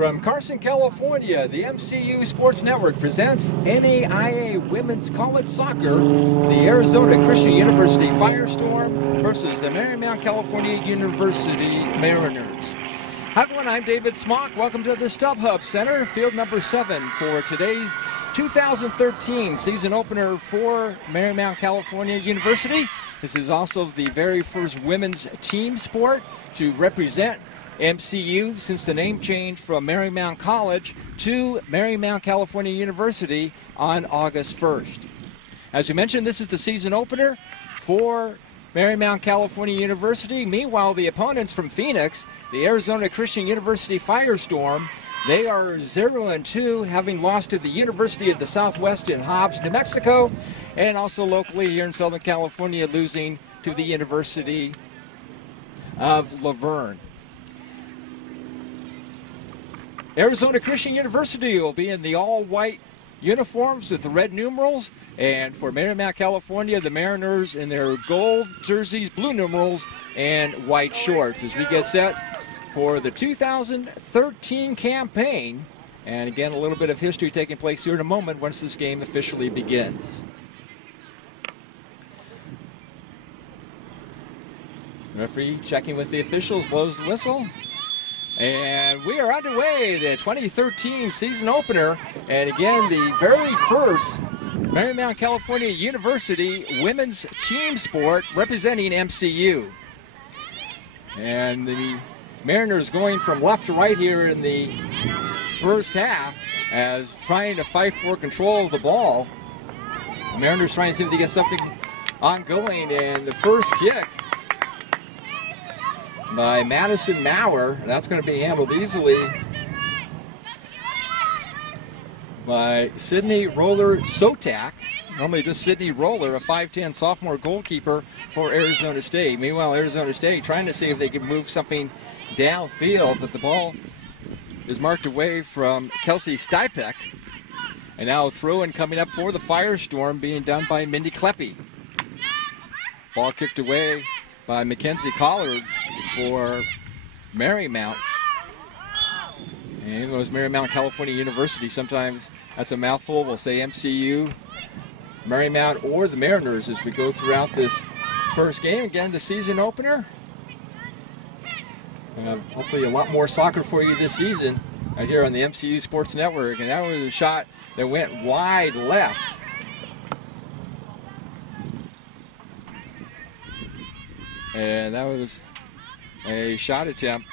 From Carson, California, the MCU Sports Network presents NAIA Women's College Soccer, the Arizona Christian University Firestorm versus the Marymount, California University Mariners. Hi everyone, I'm David Smock. Welcome to the StubHub Center, field number 7 for today's 2013 season opener for Marymount, California University. This is also the very first women's team sport to represent MCU since the name change from Marymount College to Marymount, California University on August 1st. As we mentioned, this is the season opener for Marymount, California University. Meanwhile, the opponents from Phoenix, the Arizona Christian University Firestorm, they are 0-2, having lost to the University of the Southwest in Hobbs, New Mexico, and also locally here in Southern California, losing to the University of Laverne. Arizona Christian University will be in the all-white uniforms with the red numerals, and for Marymount, California, the Mariners in their gold jerseys, blue numerals, and white shorts as we get set for the 2013 campaign. And again, a little bit of history taking place here in a moment once this game officially begins. Referee checking with the officials, blows the whistle. And we are underway, the 2013 season opener, and again, the very first Marymount, California University women's team sport representing MCU. And the Mariners going from left to right here in the first half as trying to fight for control of the ball. The Mariners trying to see if they get something ongoing, and the first kick by Madison Maurer. That's going to be handled easily by Sydney Roller Sotak. Normally just Sydney Roller, a 5'10 sophomore goalkeeper for Arizona State. Meanwhile, Arizona State trying to see if they can move something downfield, but the ball is marked away from Kelsey Stipek. And now a throw-in coming up for the Firestorm being done by Mindy Kleppe. Ball kicked away by Mackenzie Collard for Marymount. And even though it's Marymount, California University, sometimes that's a mouthful. We'll say MCU, Marymount, or the Mariners as we go throughout this first game. Again, the season opener. Hopefully a lot more soccer for you this season right here on the MCU Sports Network. And that was a shot that went wide left. And that was a shot attempt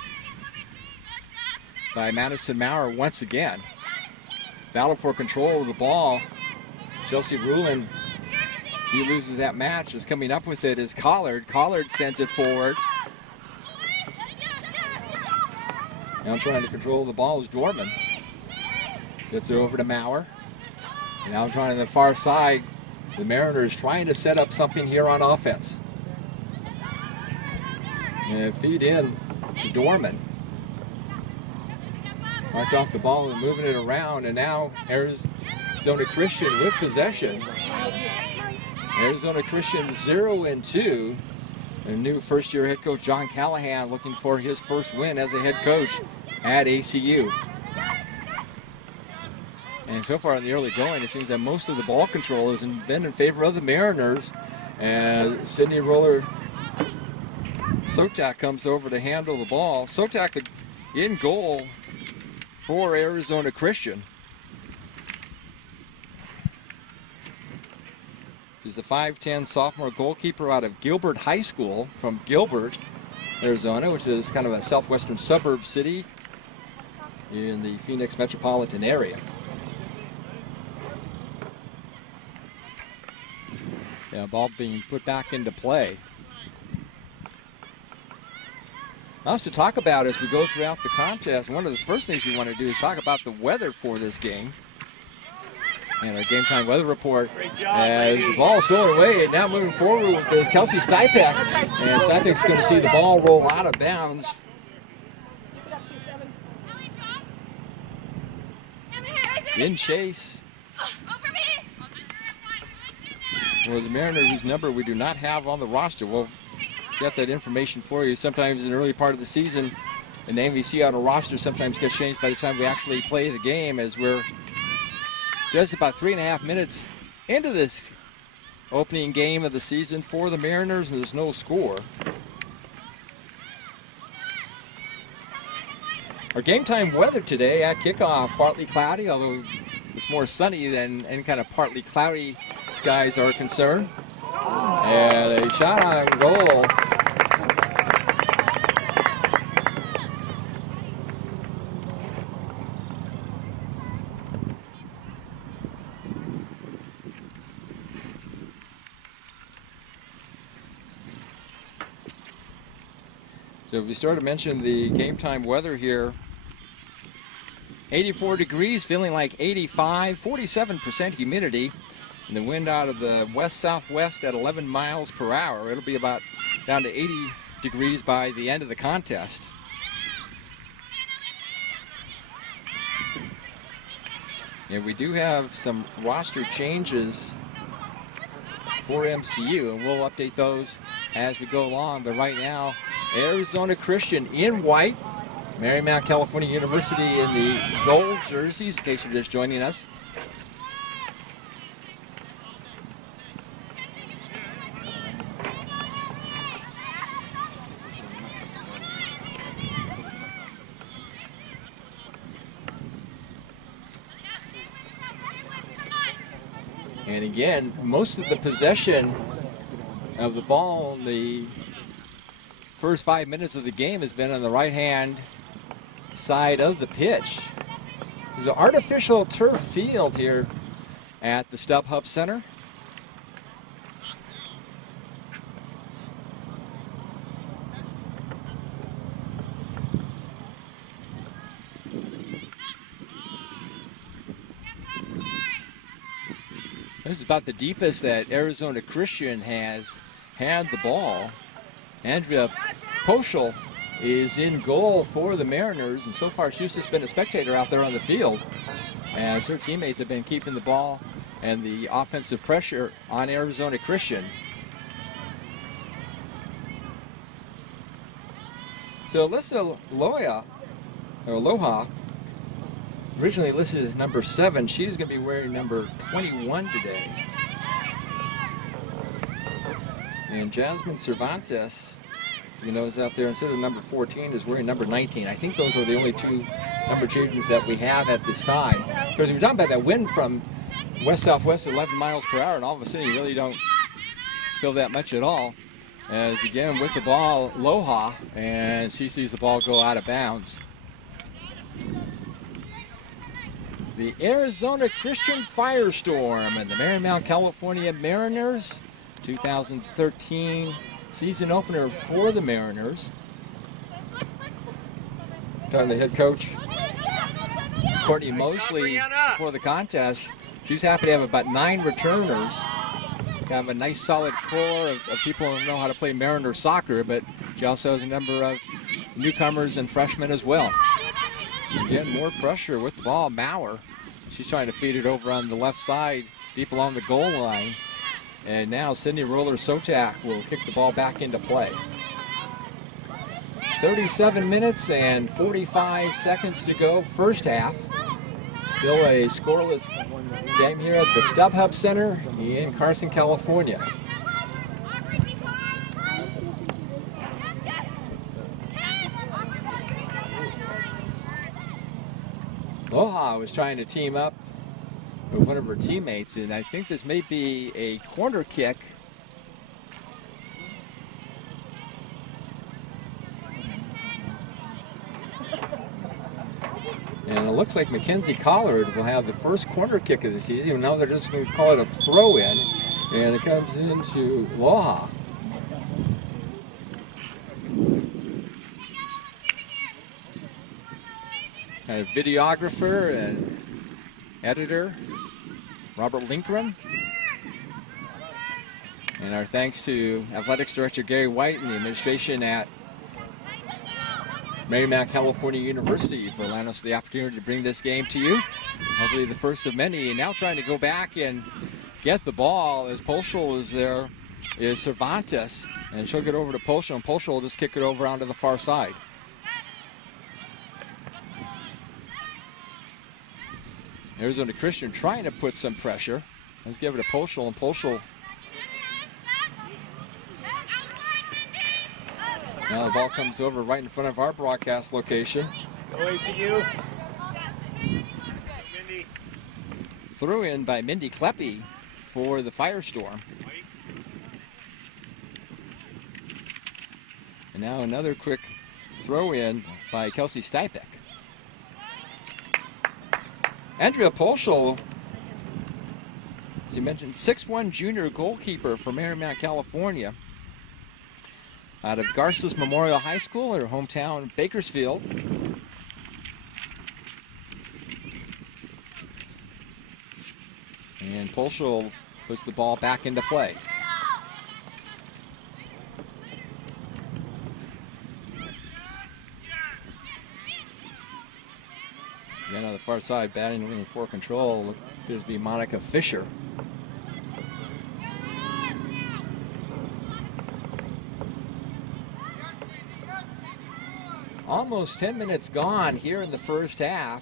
by Madison Maurer once again. Battle for control of the ball. Chelsea Rulin, she loses that match. Is coming up with it is Collard. Collard sends it forward. Now trying to control the ball is Dorman. Gets it over to Maurer. And now trying to the far side. The Mariners trying to set up something here on offense. And feed in to Dorman. Marked off the ball and moving it around, and now Arizona Christian with possession. Arizona Christian 0-2. And new first-year head coach John Callahan looking for his first win as a head coach at ACU. And so far in the early going, it seems that most of the ball control has been in favor of the Mariners. And Sydney Roller Sotak comes over to handle the ball. Sotak in goal for Arizona Christian. He's a 5'10 sophomore goalkeeper out of Gilbert High School from Gilbert, Arizona, which is kind of a southwestern suburb city in the Phoenix metropolitan area. Yeah, ball being put back into play. Lots to talk about as we go throughout the contest. One of the first things we want to do is talk about the weather for this game. And our game time weather report as the ball is stolen away and now moving forward with Kelsey Stipek. And Stipek's going to see the ball roll out of bounds. In chase was a Mariner whose number we do not have on the roster. We'll get that information for you. Sometimes in the early part of the season, the name we see on a roster sometimes gets changed by the time we actually play the game, as we're just about 3.5 minutes into this opening game of the season for the Mariners, and there's no score. Our game time weather today at kickoff, partly cloudy, although it's more sunny than any kind of partly cloudy skies are concerned. And a shot on goal. So if we sort of mention the game time weather here, 84 degrees, feeling like 85, 47% humidity, and the wind out of the west-southwest at 11 miles per hour. It'll be about down to 80 degrees by the end of the contest. And we do have some roster changes for MCU, and we'll update those as we go along. But right now, Arizona Christian in white, Marymount, California University in the gold jerseys, in case you're just joining us. And again, most of the possession of the ball in the first 5 minutes of the game has been on the right-hand side of the pitch. There's an artificial turf field here at the StubHub Center. This is about the deepest that Arizona Christian has had the ball. Andrea Poschel is in goal for the Mariners, and so far she's just been a spectator out there on the field as her teammates have been keeping the ball and the offensive pressure on Arizona Christian. So Alyssa Loha, originally listed as number 7, she's going to be wearing number 21 today. And Jasmine Cervantes, you know, is out there instead of number 14 is wearing number 19. I think those are the only 2 number changes that we have at this time. Because we're talking about that wind from west-southwest at 11 miles per hour, and all of a sudden you really don't feel that much at all. As again with the ball, Loha, and she sees the ball go out of bounds. The Arizona Christian Firestorm and the Marymount, California Mariners, 2013 season opener for the Mariners. Talking to the head coach, Courtney Mosley, for the contest. She's happy to have about 9 returners. Have a nice solid core of people who know how to play Mariner soccer, but she also has a number of newcomers and freshmen as well. Again, more pressure with the ball. Maurer, she's trying to feed it over on the left side, deep along the goal line. And now Sydney Roller-Sotak will kick the ball back into play. 37 minutes and 45 seconds to go, first half. Still a scoreless game here at the StubHub Center in Carson, California. Loha was trying to team up with one of her teammates, and I think this may be a corner kick. And it looks like Mackenzie Collard will have the first corner kick of the season, even though they're just going to call it a throw-in. And it comes into Loha. A videographer and editor, Robert Linkram. And our thanks to Athletics Director Gary White and the administration at Marymount, California University for allowing us the opportunity to bring this game to you. Hopefully the first of many. And now trying to go back and get the ball as Poschel is there, is Cervantes. And she'll get over to Poschel, and Poschel will just kick it over onto the far side. Arizona Christian trying to put some pressure. Let's give it to Polschel, and Polschel. Now the ball comes over right in front of our broadcast location. Go ACU. Throw in by Mindy Kleppe for the Firestorm. And now another quick throw in by Kelsey Stipek. Andrea Polschel, as you mentioned, 6'1" junior goalkeeper from Marymount, California. Out of Garces Memorial High School, her hometown Bakersfield. And Polschel puts the ball back into play. Again on the far side, batting for control, appears to be Monica Fisher. Almost 10 minutes gone here in the first half.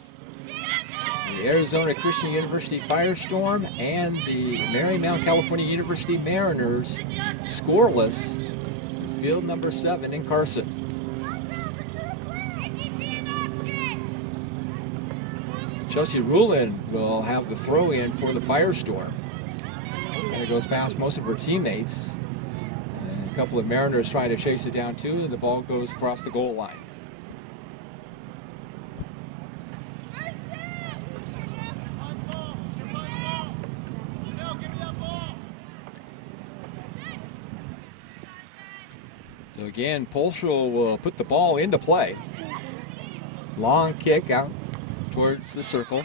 The Arizona Christian University Firestorm and the Marymount California University Mariners scoreless. Field number 7 in Carson. Chelsea Rulin will have the throw in for the Firestorm. And it goes past most of her teammates. And a couple of Mariners trying to chase it down too, and the ball goes across the goal line. So again, Polschel will put the ball into play. Long kick out towards the circle.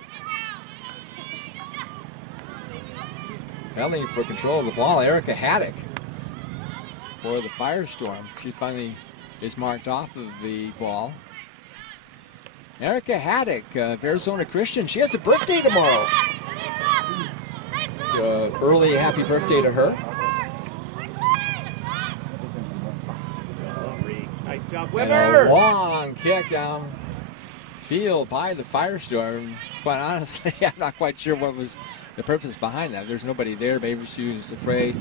Battling for control of the ball, Erica Haddock for the Firestorm. She finally is marked off of the ball. Erica Haddock of Arizona Christian, she has a birthday tomorrow. Early happy birthday to her. Nice job, And a long kick down field by the Firestorm. Quite honestly, I'm not quite sure what was the purpose behind that. There's nobody there. Maybe she was afraid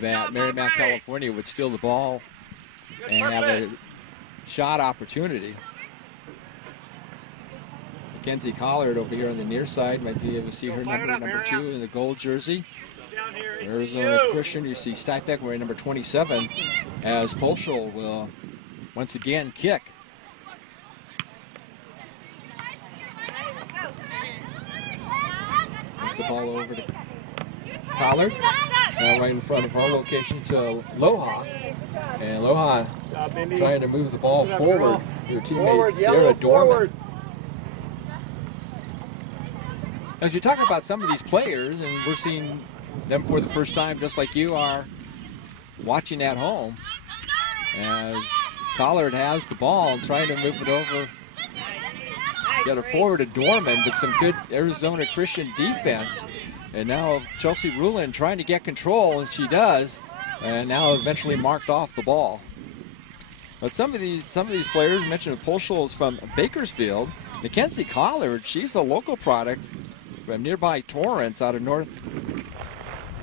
that Marymount, California would steal the ball and have a shot opportunity. Mackenzie Collard over here on the near side might be able to see her number 2 in the gold jersey. Arizona Christian, you see Stipek wearing number 27 as Polschel will once again kick. Gets the ball over to Collard. Now right in front of our location to Loha. And Loha trying to move the ball forward. Your teammate Sarah Dorman. As you talk about some of these players, and we're seeing them for the first time just like you are watching at home, as Collard has the ball and trying to move it over, get it forward to Dorman, but some good Arizona Christian defense. And now Chelsea Rulin trying to get control, and she does, and now eventually marked off the ball. But some of these players, mentioned Polschel is from Bakersfield. Mackenzie Collard, she's a local product from nearby Torrance out of North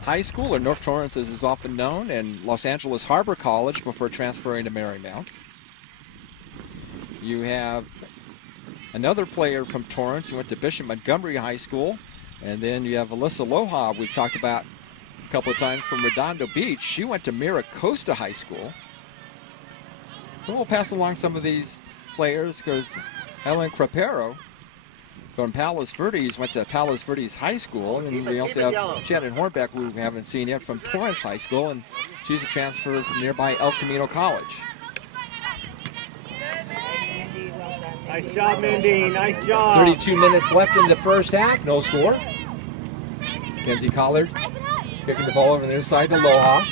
High School, or North Torrance as is often known, and Los Angeles Harbor College before transferring to Marymount. You have another player from Torrance who went to Bishop Montgomery High School, and then you have Alyssa Loha, we've talked about a couple of times, from Redondo Beach. She went to Mira Costa High School. So we'll pass along some of these players because Helen Crepero from Palos Verdes went to Palos Verdes High School, and we also have Shannon Hornbeck, who we haven't seen yet, from Torrance High School, and she's a transfer from nearby El Camino College. Nice job, Mindy. Nice job. 32 minutes left in the first half. No score. Mackenzie Collard kicking the ball over the inside to Loha.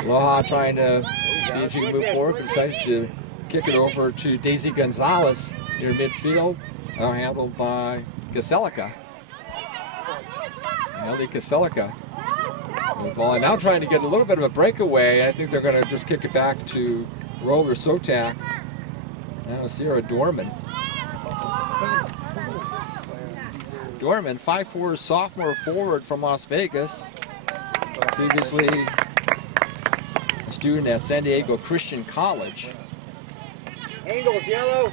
Loha trying to see if she can move forward, but decides to kick it over to Daisy Gonzalez near midfield. Now handled by Kaselica. Ellie Kaselica. The ball, and now trying to get a little bit of a breakaway. I think they're going to just kick it back to Roller Sotak. Now Sarah Dorman. Dorman, 5'4" sophomore forward from Las Vegas. Previously a student at San Diego Christian College. Angles, yellow.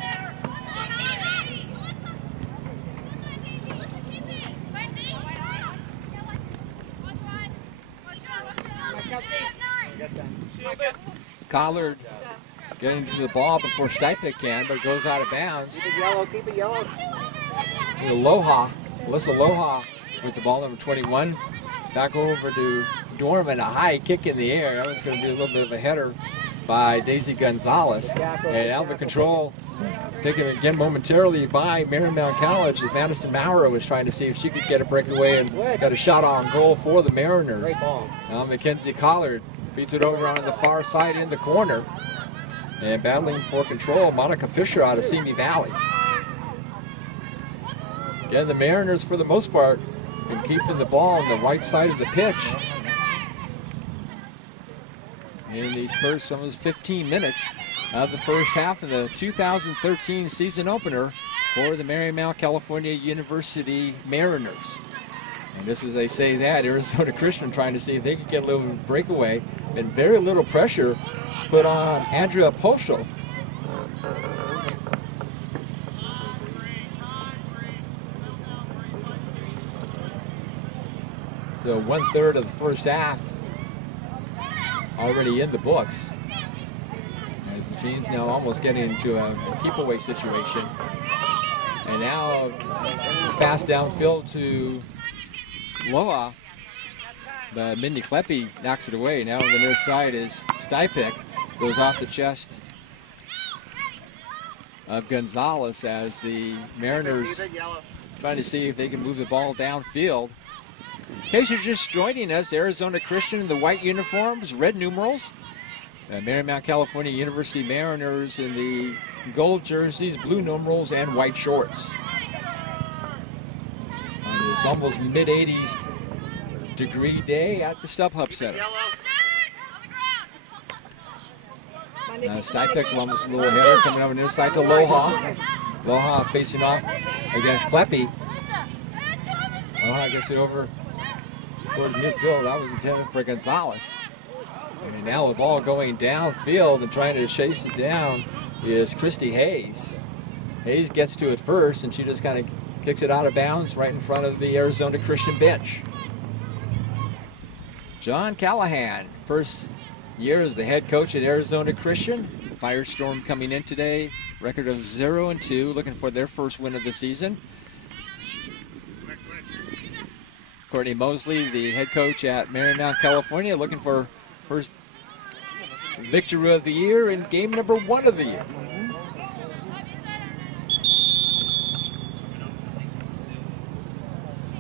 Collard getting to the ball before Stipek can, but goes out of bounds. Keep it yellow, keep it yellow. Alyssa Loha with the ball, number 21. Back over to Dorman, a high kick in the air. That one's going to be a little bit of a header by Daisy Gonzalez. And out of control, taken again momentarily by Marymount College as Madison Maurer was trying to see if she could get a breakaway and got a shot on goal for the Mariners. Great ball. Now Mackenzie Collard feeds it over on the far side in the corner. And battling for control, Monica Fisher out of Simi Valley. Again, the Mariners, for the most part, been keeping the ball on the right side of the pitch in these first almost 15 minutes of the first half in the 2013 season opener for the Marymount California University Mariners. And just as they say that, Arizona Christian trying to see if they can get a little breakaway, and very little pressure put on Andrea Poschel. So 1/3 of the first half already in the books, as the team's now almost getting into a keep-away situation. And now fast downfield to Loa, but Mindy Kleppe knocks it away. Now on the near side is Stipek, goes off the chest of Gonzalez as the Mariners trying to see if they can move the ball downfield. In case you're just joining us, Arizona Christian in the white uniforms, red numerals. Marymount California University Mariners in the gold jerseys, blue numerals, and white shorts. On this almost mid-80s degree day at the StubHub Center. Stipek almost a little header coming over near side to Loha. Loha facing off against Kleppe. Loha gets it over towards midfield. That was intended for Gonzalez. And now the ball going downfield and trying to chase it down is Christy Hayes. Hayes gets to it first, and she just kind of kicks it out of bounds right in front of the Arizona Christian bench. John Callahan, first year as the head coach at Arizona Christian. Firestorm coming in today, record of 0-2, looking for their first win of the season. Courtney Mosley, the head coach at Marymount, California, looking for first victory of the year and game number 1 of the year.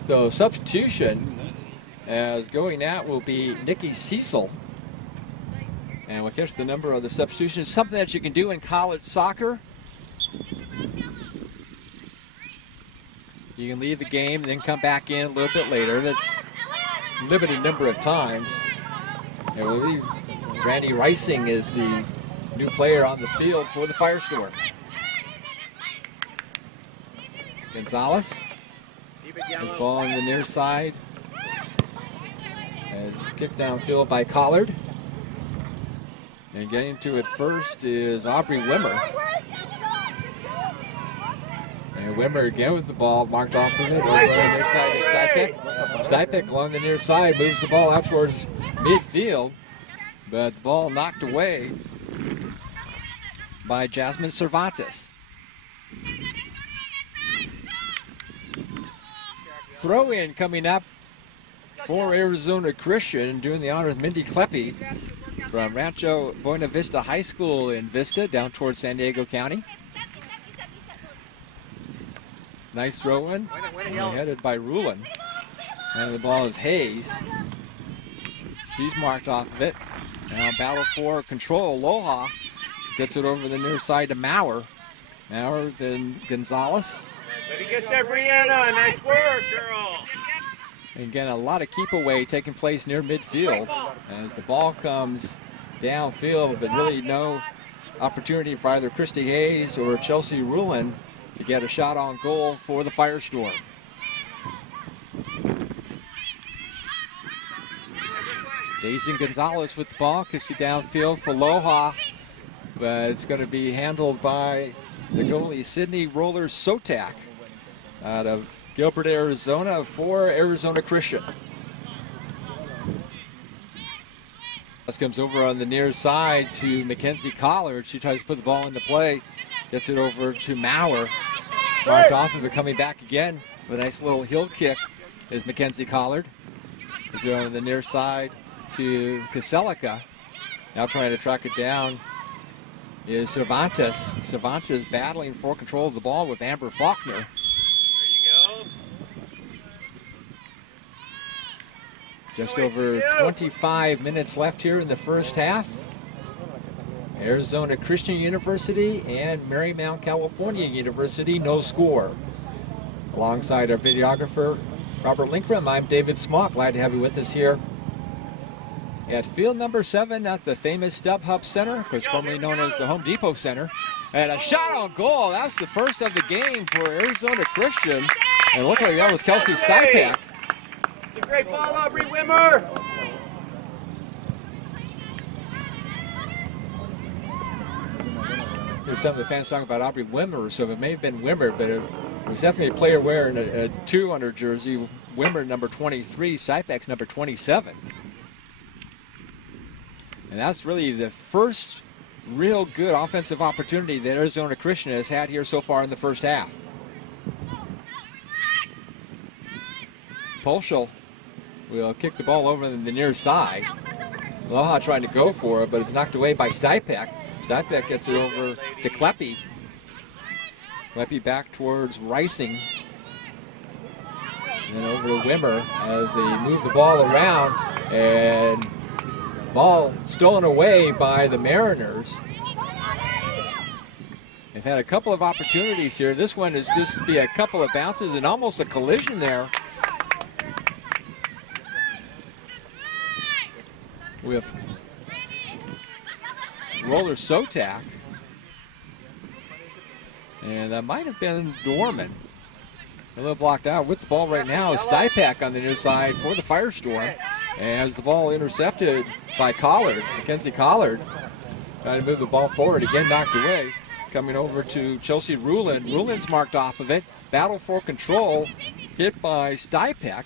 So substitution as going out will be Nikki Cecil. And we'll catch the number of the substitutions. Something that you can do in college soccer. You can leave the game and then come back in a little bit later. That's a limited number of times. And we'll leave Randy Rising is the new player on the field for the Firestorm. Gonzalez. This ball on the near side. As it's kicked downfield by Collard. And getting to it first is Aubrey Wimmer. And Wimmer again with the ball marked off of it. Over on the near side to Stipek. Stipek along the near side moves the ball out towards midfield. But the ball knocked away by Jasmine Cervantes. Throw in coming up for Arizona Christian, doing the honors, Mindy Kleppe from Rancho Buena Vista High School in Vista, down towards San Diego County. Nice throw in, headed by Rulin. And the ball is Hayes. She's marked off of it. Now battle for control. Loha gets it over the near side to Maurer. Maurer, then Gonzalez. Let me get there, Brianna. Nice work, girl. And again, a lot of keep away taking place near midfield as the ball comes downfield, but really no opportunity for either Christy Hayes or Chelsea Rulin to get a shot on goal for the Firestorm. Daisy Gonzalez with the ball, kicks it downfield for Loha, but it's going to be handled by the goalie Sydney Roller Sotak out of Gilbert, Arizona for Arizona Christian. This comes over on the near side to Mackenzie Collard. She tries to put the ball into play, gets it over to Maurer. Marked off of it, coming back again with a nice little heel kick is Mackenzie Collard. Is on the near side to Kaselica. Now trying to track it down is Cervantes. Cervantes battling for control of the ball with Amber Faulkner. There you go. Just over 25 minutes left here in the first half. Arizona Christian University and Marymount California University, no score. Alongside our videographer, Robert Linkram, I'm David Smock. Glad to have you with us here at field number 7 at the famous StubHub Center, of course formerly known as the Home Depot Center. And a shot on goal. That's the first of the game for Arizona Christian. And it looked like that was Kelsey Stypak. It's a great ball, Aubrey Wimmer. Here's some of the fans talking about Aubrey Wimmer, so it may have been Wimmer, but it was definitely a player wearing a 2 on her jersey. Wimmer number 23, Stypak's number 27. And that's really the first real good offensive opportunity that Arizona Christian has had here so far in the first half. Polschel will kick the ball over in the near side. Loha trying to go for it, but it's knocked away by Stypak. Stypak gets it over to Kleppe. Kleppe back towards Reising. And then over to Wimmer as they move the ball around. And ball stolen away by the Mariners. They've had a couple of opportunities here. This one is just to be a couple of bounces and almost a collision there with Roller Sotak. And that might have been Dorman. A little blocked out with the ball right now is Stypak on the near side for the Firestorm. And as the ball intercepted by Collard, Mackenzie Collard, trying to move the ball forward, again knocked away. Coming over to Chelsea Rulin. Rulin's marked off of it. Battle for control, hit by Stypak.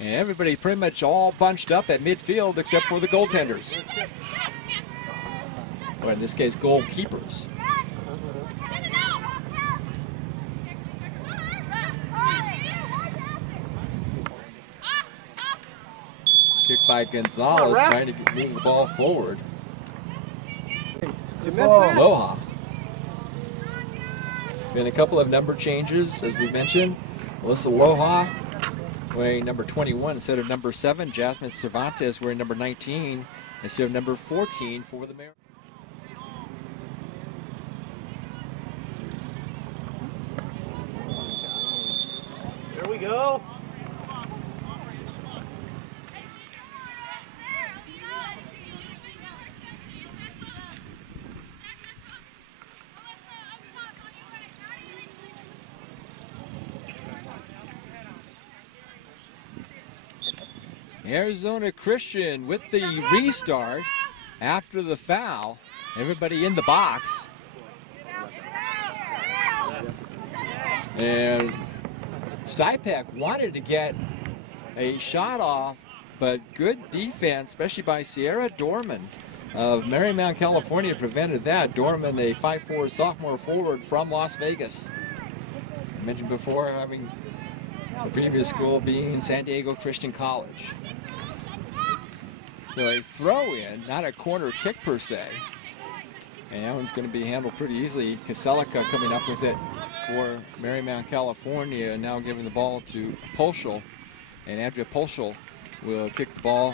And everybody pretty much all bunched up at midfield except for the goaltenders. Or in this case, goalkeepers. Kick by Gonzalez, trying to move the ball forward. Loha. Been a couple of number changes, as we mentioned. Alyssa Loha wearing number 21 instead of number 7. Jasmine Cervantes wearing number 19 instead of number 14 for the Mariners. There we go. Arizona Christian with the restart after the foul. Everybody in the box. And Stypak wanted to get a shot off, but good defense, especially by Sierra Dorman of Marymount, California, prevented that. Dorman, a 5'4" sophomore forward from Las Vegas. I mentioned before having the previous school being San Diego Christian College. So a throw in, not a corner kick per se. And that one's going to be handled pretty easily. Kaselica coming up with it for Marymount, California, and now giving the ball to Polschel. And Andrea Polschel will kick the ball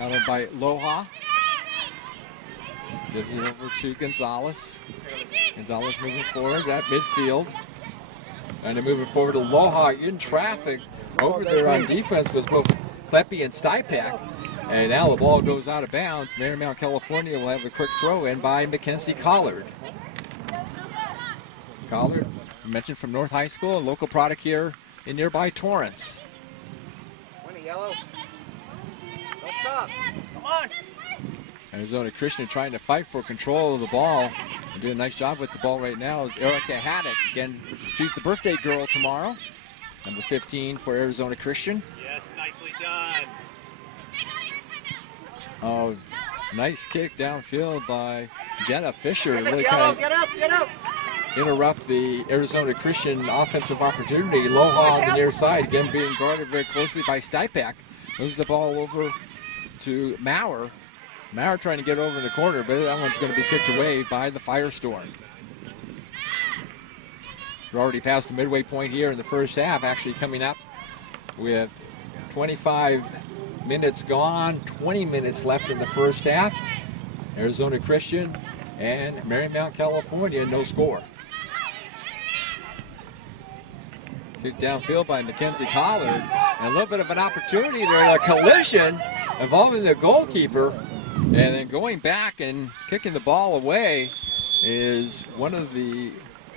out of by Loha. Gives it over to Gonzalez. Gonzalez moving forward at midfield. And they're moving forward to Loha in traffic. Over there on defense was both Kleppe and Stypak. And now the ball goes out of bounds. Marymount, California will have a quick throw in by Mackenzie Collard. Collard, mentioned from North High School, a local product here in nearby Torrance. Yellow. Don't stop. Come on. Arizona Christian trying to fight for control of the ball. And doing a nice job with the ball right now is Erica Haddock. Again, she's the birthday girl tomorrow. Number 15 for Arizona Christian. Yes, nicely done. Oh, nice kick downfield by Jenna Fisher. Really Yellow, kind get up. of interrupt the Arizona Christian offensive opportunity. Loha on the near side, again being guarded very closely by Stipek. Moves the ball over to Maurer. Maurer trying to get over in the corner, but that one's going to be kicked away by the Firestorm. We're already past the midway point here in the first half, actually coming up with 25 minutes gone, 20 minutes left in the first half. Arizona Christian and Marymount, California, no score. Kick downfield by Mackenzie Collard. And a little bit of an opportunity there, a collision involving the goalkeeper. And then going back and kicking the ball away is one of the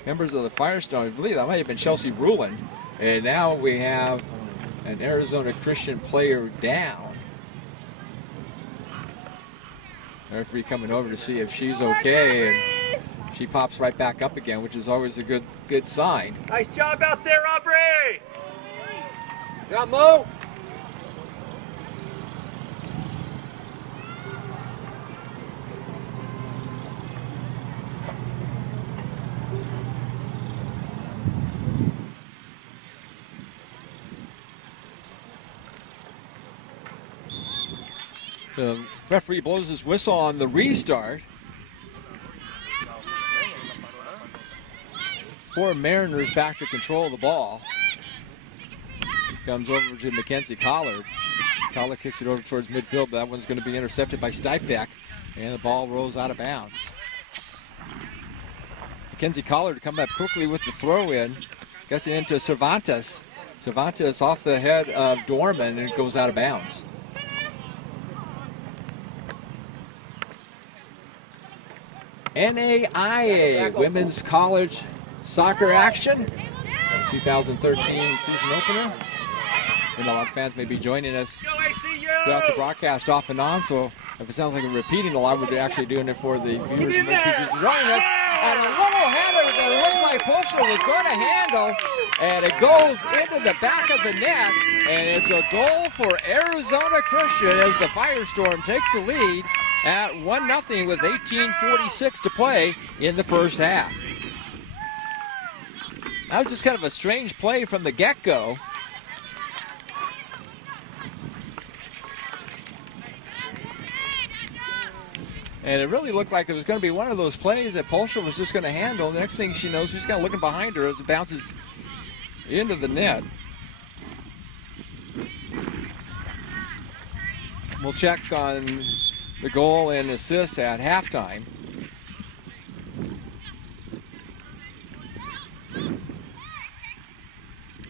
members of the Firestorm. I believe that might have been Chelsea Ruland. And now we have an Arizona Christian player down. Referee coming over to see if she's okay, and she pops right back up again, which is always a good sign. Nice job out there, Aubrey. Good job, Mo. The referee blows his whistle on the restart. For Mariners back to control the ball. Comes over to Mackenzie Collard. Collard kicks it over towards midfield, but that one's going to be intercepted by Stipek, and the ball rolls out of bounds. Mackenzie Collard come up quickly with the throw in. Gets it into Cervantes. Cervantes off the head of Dorman, and it goes out of bounds. NAIA Women's College Soccer action. 2013 season opener. And a lot of fans may be joining us throughout the broadcast off and on, so if it sounds like we're repeating a lot, we're actually doing it for the viewers who might be joining us. And a little header that looked like Polstra was going to handle, and it goes into the back of the net, and it's a goal for Arizona Christian as the Firestorm takes the lead at 1-0 with 18:46 to play in the first half. That was just kind of a strange play from the get-go. And it really looked like it was going to be one of those plays that Polstra was just going to handle. The next thing she knows, she's kind of looking behind her as it bounces into the net. We'll check on the goal and assists at halftime.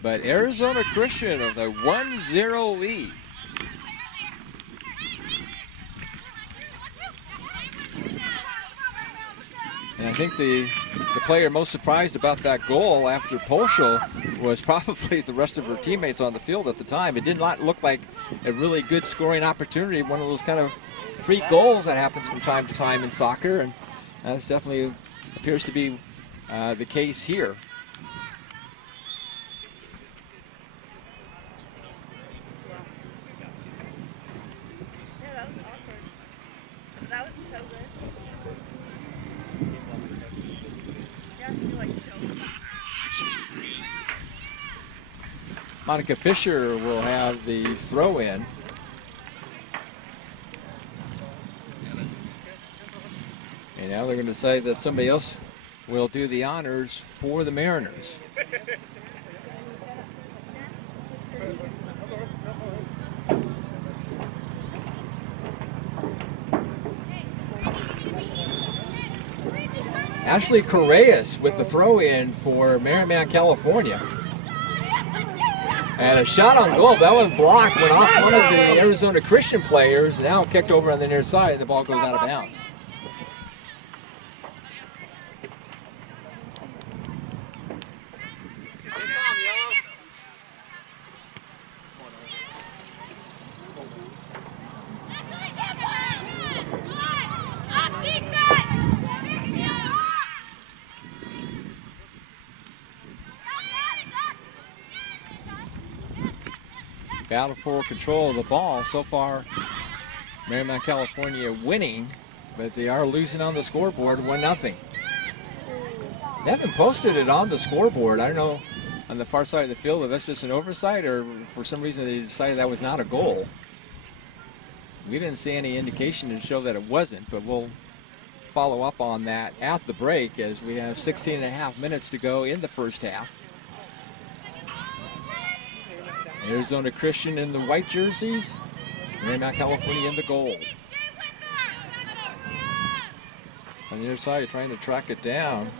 But Arizona Christian with a 1-0 lead. And I think the player most surprised about that goal after Polstra was probably the rest of her teammates on the field at the time. It did not look like a really good scoring opportunity, one of those kind of freak goals that happens from time to time in soccer, and that definitely appears to be the case here. Yeah, that was awkward. That was so good. Yeah, she like dove. Monica Fisher will have the throw in. And now they're going to say that somebody else will do the honors for the Mariners. Ashley Correas with the throw in for Marymount, California. And a shot on goal. That one blocked, went off one of the Arizona Christian players. Now kicked over on the near side, and the ball goes out of bounds. battle for control of the ball. So far, Marymount, California winning, but they are losing on the scoreboard 1-0. They haven't posted it on the scoreboard. I don't know on the far side of the field if that's just an oversight or for some reason they decided that was not a goal. We didn't see any indication to show that it wasn't, but we'll follow up on that at the break as we have 16.5 minutes to go in the first half. Arizona Christian in the white jerseys, Marymount, California in the gold. On the other side, trying to track it down.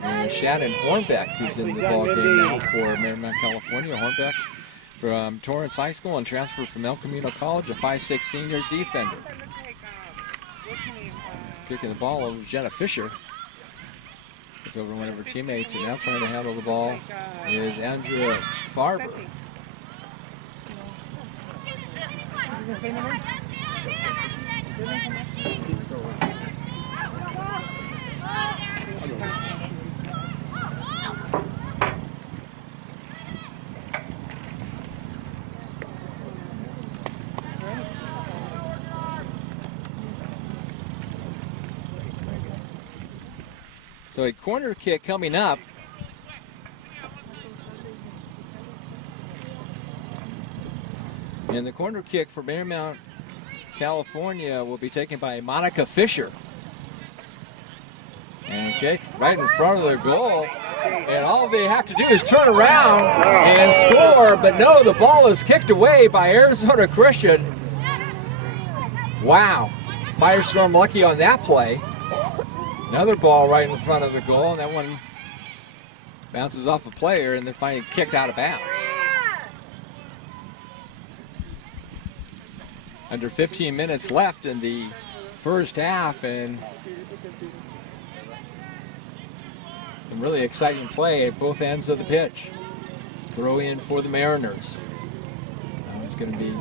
And Shannon Hornbeck, who's in the ball game now for Marymount, California. Hornbeck from Torrance High School and transferred from El Camino College, a 5'6" senior defender. Kicking the ball over Jenna Fisher. It's over one of her teammates, and now trying to handle the ball is Andrea Farber. So a corner kick coming up. And the corner kick for Marymount, California will be taken by Monica Fisher. And kicked right in front of the goal. And all they have to do is turn around and score. But no, the ball is kicked away by Arizona Christian. Wow. Firestorm lucky on that play. Another ball right in front of the goal, and that one bounces off a player and then finally kicked out of bounds. Under 15 minutes left in the first half, and some really exciting play at both ends of the pitch. Throw in for the Mariners. It's going to be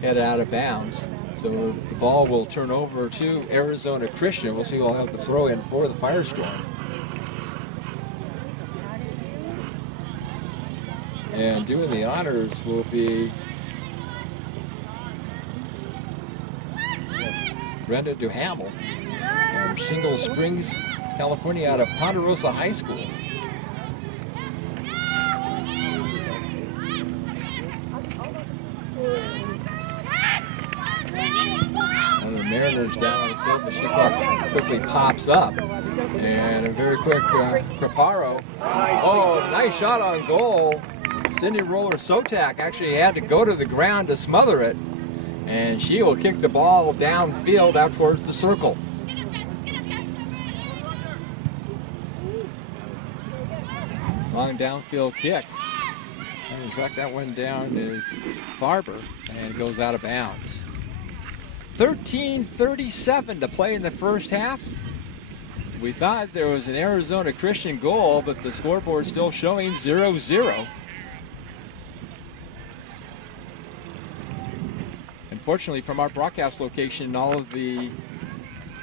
headed out of bounds. So the ball will turn over to Arizona Christian. We'll see who'll have the throw in for the Firestorm. And doing the honors will be Brenda Duhamel from Shingle Springs, California, out of Ponderosa High School. Mariners down on the field, but she quickly pops up. And a very quick Creparo. Oh, nice shot on goal. Cindy Roller Sotak actually had to go to the ground to smother it. And she will kick the ball downfield out towards the circle. Long downfield kick. And track that one down is Farber, and it goes out of bounds. 13:37 to play in the first half. We thought there was an Arizona Christian goal, but the scoreboard still showing 0-0. Unfortunately, from our broadcast location, all of the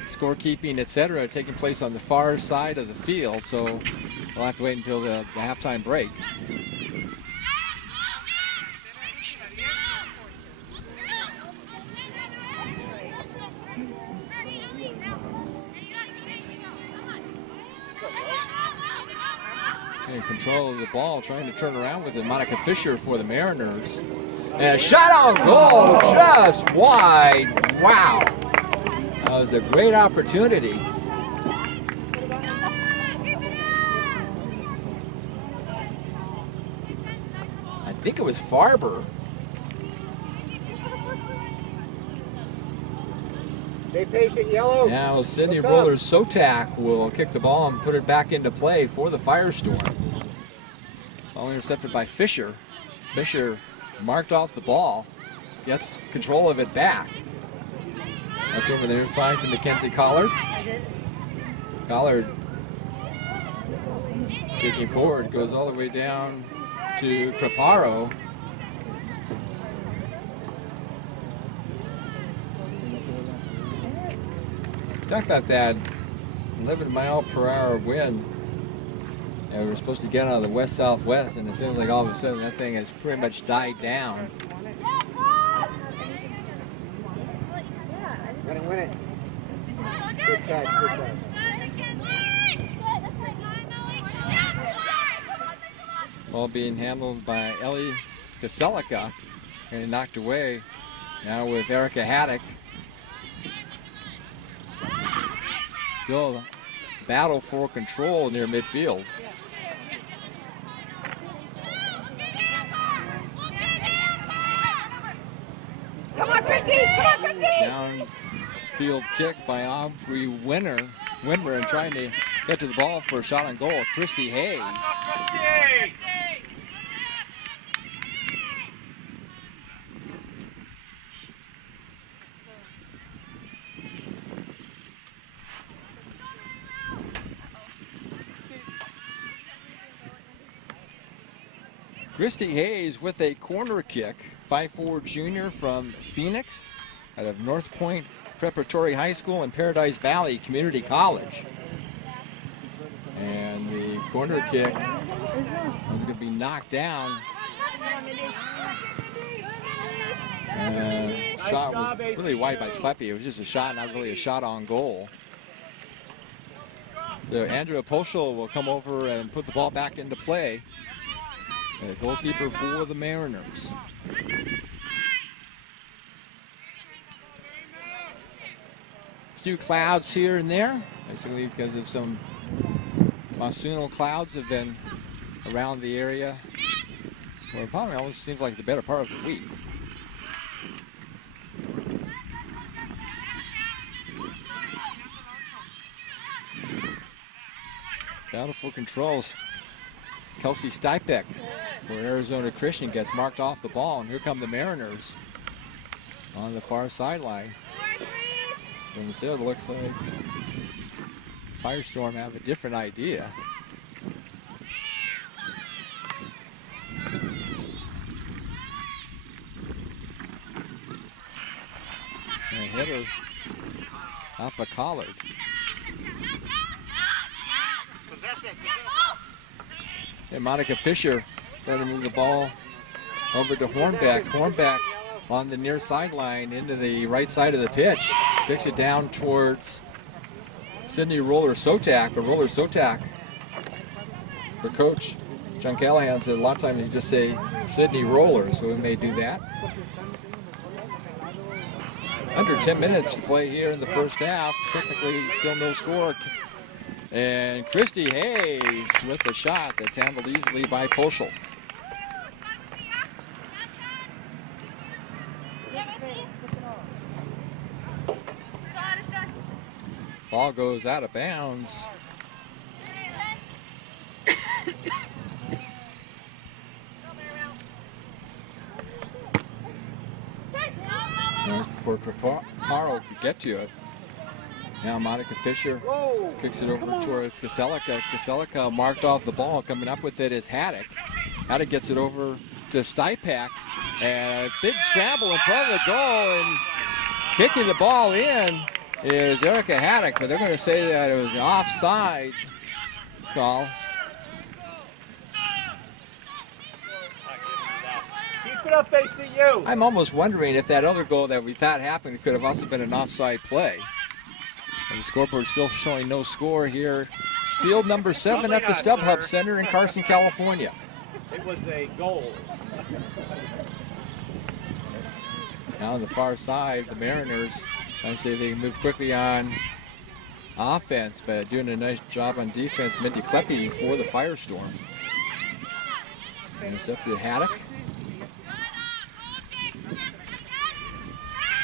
scorekeeping, etc., taking place on the far side of the field, so we'll have to wait until the halftime break. In control of the ball, trying to turn around with it. Monica Fisher for the Mariners. And a shot on goal, just wide. Wow. That was a great opportunity. I think it was Farber. Stay patient, yellow. Now Sydney Roller Sotak will kick the ball and put it back into play for the Firestorm. Ball intercepted by Fisher. Fisher marked off the ball, gets control of it back. That's over there inside to Mackenzie Collard. Collard kicking forward, goes all the way down to Creparo. Talk about that 11-mile-per-hour wind. And we were supposed to get out of the west-southwest, and it seems like all of a sudden that thing has pretty much died down. Win it. Good catch, good catch. Ball being handled by Ellie Kaselica and knocked away. Now with Erica Haddock. Still a battle for control near midfield. Come on, Christy! Come on, Christy! Downfield kick by Aubrey Winter and trying to get to the ball for a shot on goal. Christy Hayes. Christy! Christy Hayes with a corner kick, 5'4" junior from Phoenix out of North Point Preparatory High School and Paradise Valley Community College. And the corner kick is going to be knocked down. Shot was really wide by Kleppe. It was just a shot, not really a shot on goal. So Andrea Poschel will come over and put the ball back into play. The goalkeeper for the Mariners. A few clouds here and there, basically because of some monsoonal clouds have been around the area. Well, it probably almost seems like the better part of the week. Battle for controls. Kelsey Stipek for Arizona Christian gets marked off the ball, and here come the Mariners on the far sideline. And instead it looks like Firestorm have a different idea. And a hitter off a Collard. Possess it. And Monica Fisher trying to move the ball over to Hornbeck. Hornbeck on the near sideline into the right side of the pitch. Kicks it down towards Sydney Roller Sotak. But Roller Sotak, her coach, John Callahan, said a lot of times you just say Sydney Roller, so we may do that. Under 10 minutes to play here in the first half. Technically still no score. And Christy Hayes with the shot that's handled easily by Poschel. Ball goes out of bounds. Just before Traparo could get to it. Now Monica Fisher kicks it over towards Kaselica. Kaselica marked off the ball. Coming up with it is Haddock. Haddock gets it over to Stipek. And a big scramble in front of the goal. And kicking the ball in is Erica Haddock. But they're going to say that it was an offside call. Keep it up, ACU. I'm almost wondering if that other goal that we thought happened could have also been an offside play. And the scoreboard still showing no score here. Field number 7 at the StubHub Center in Carson, California. It was a goal. Now on the far side, the Mariners, I say they move quickly on offense, but doing a nice job on defense. Mindy Kleppe for the Firestorm. And it's up to Haddock.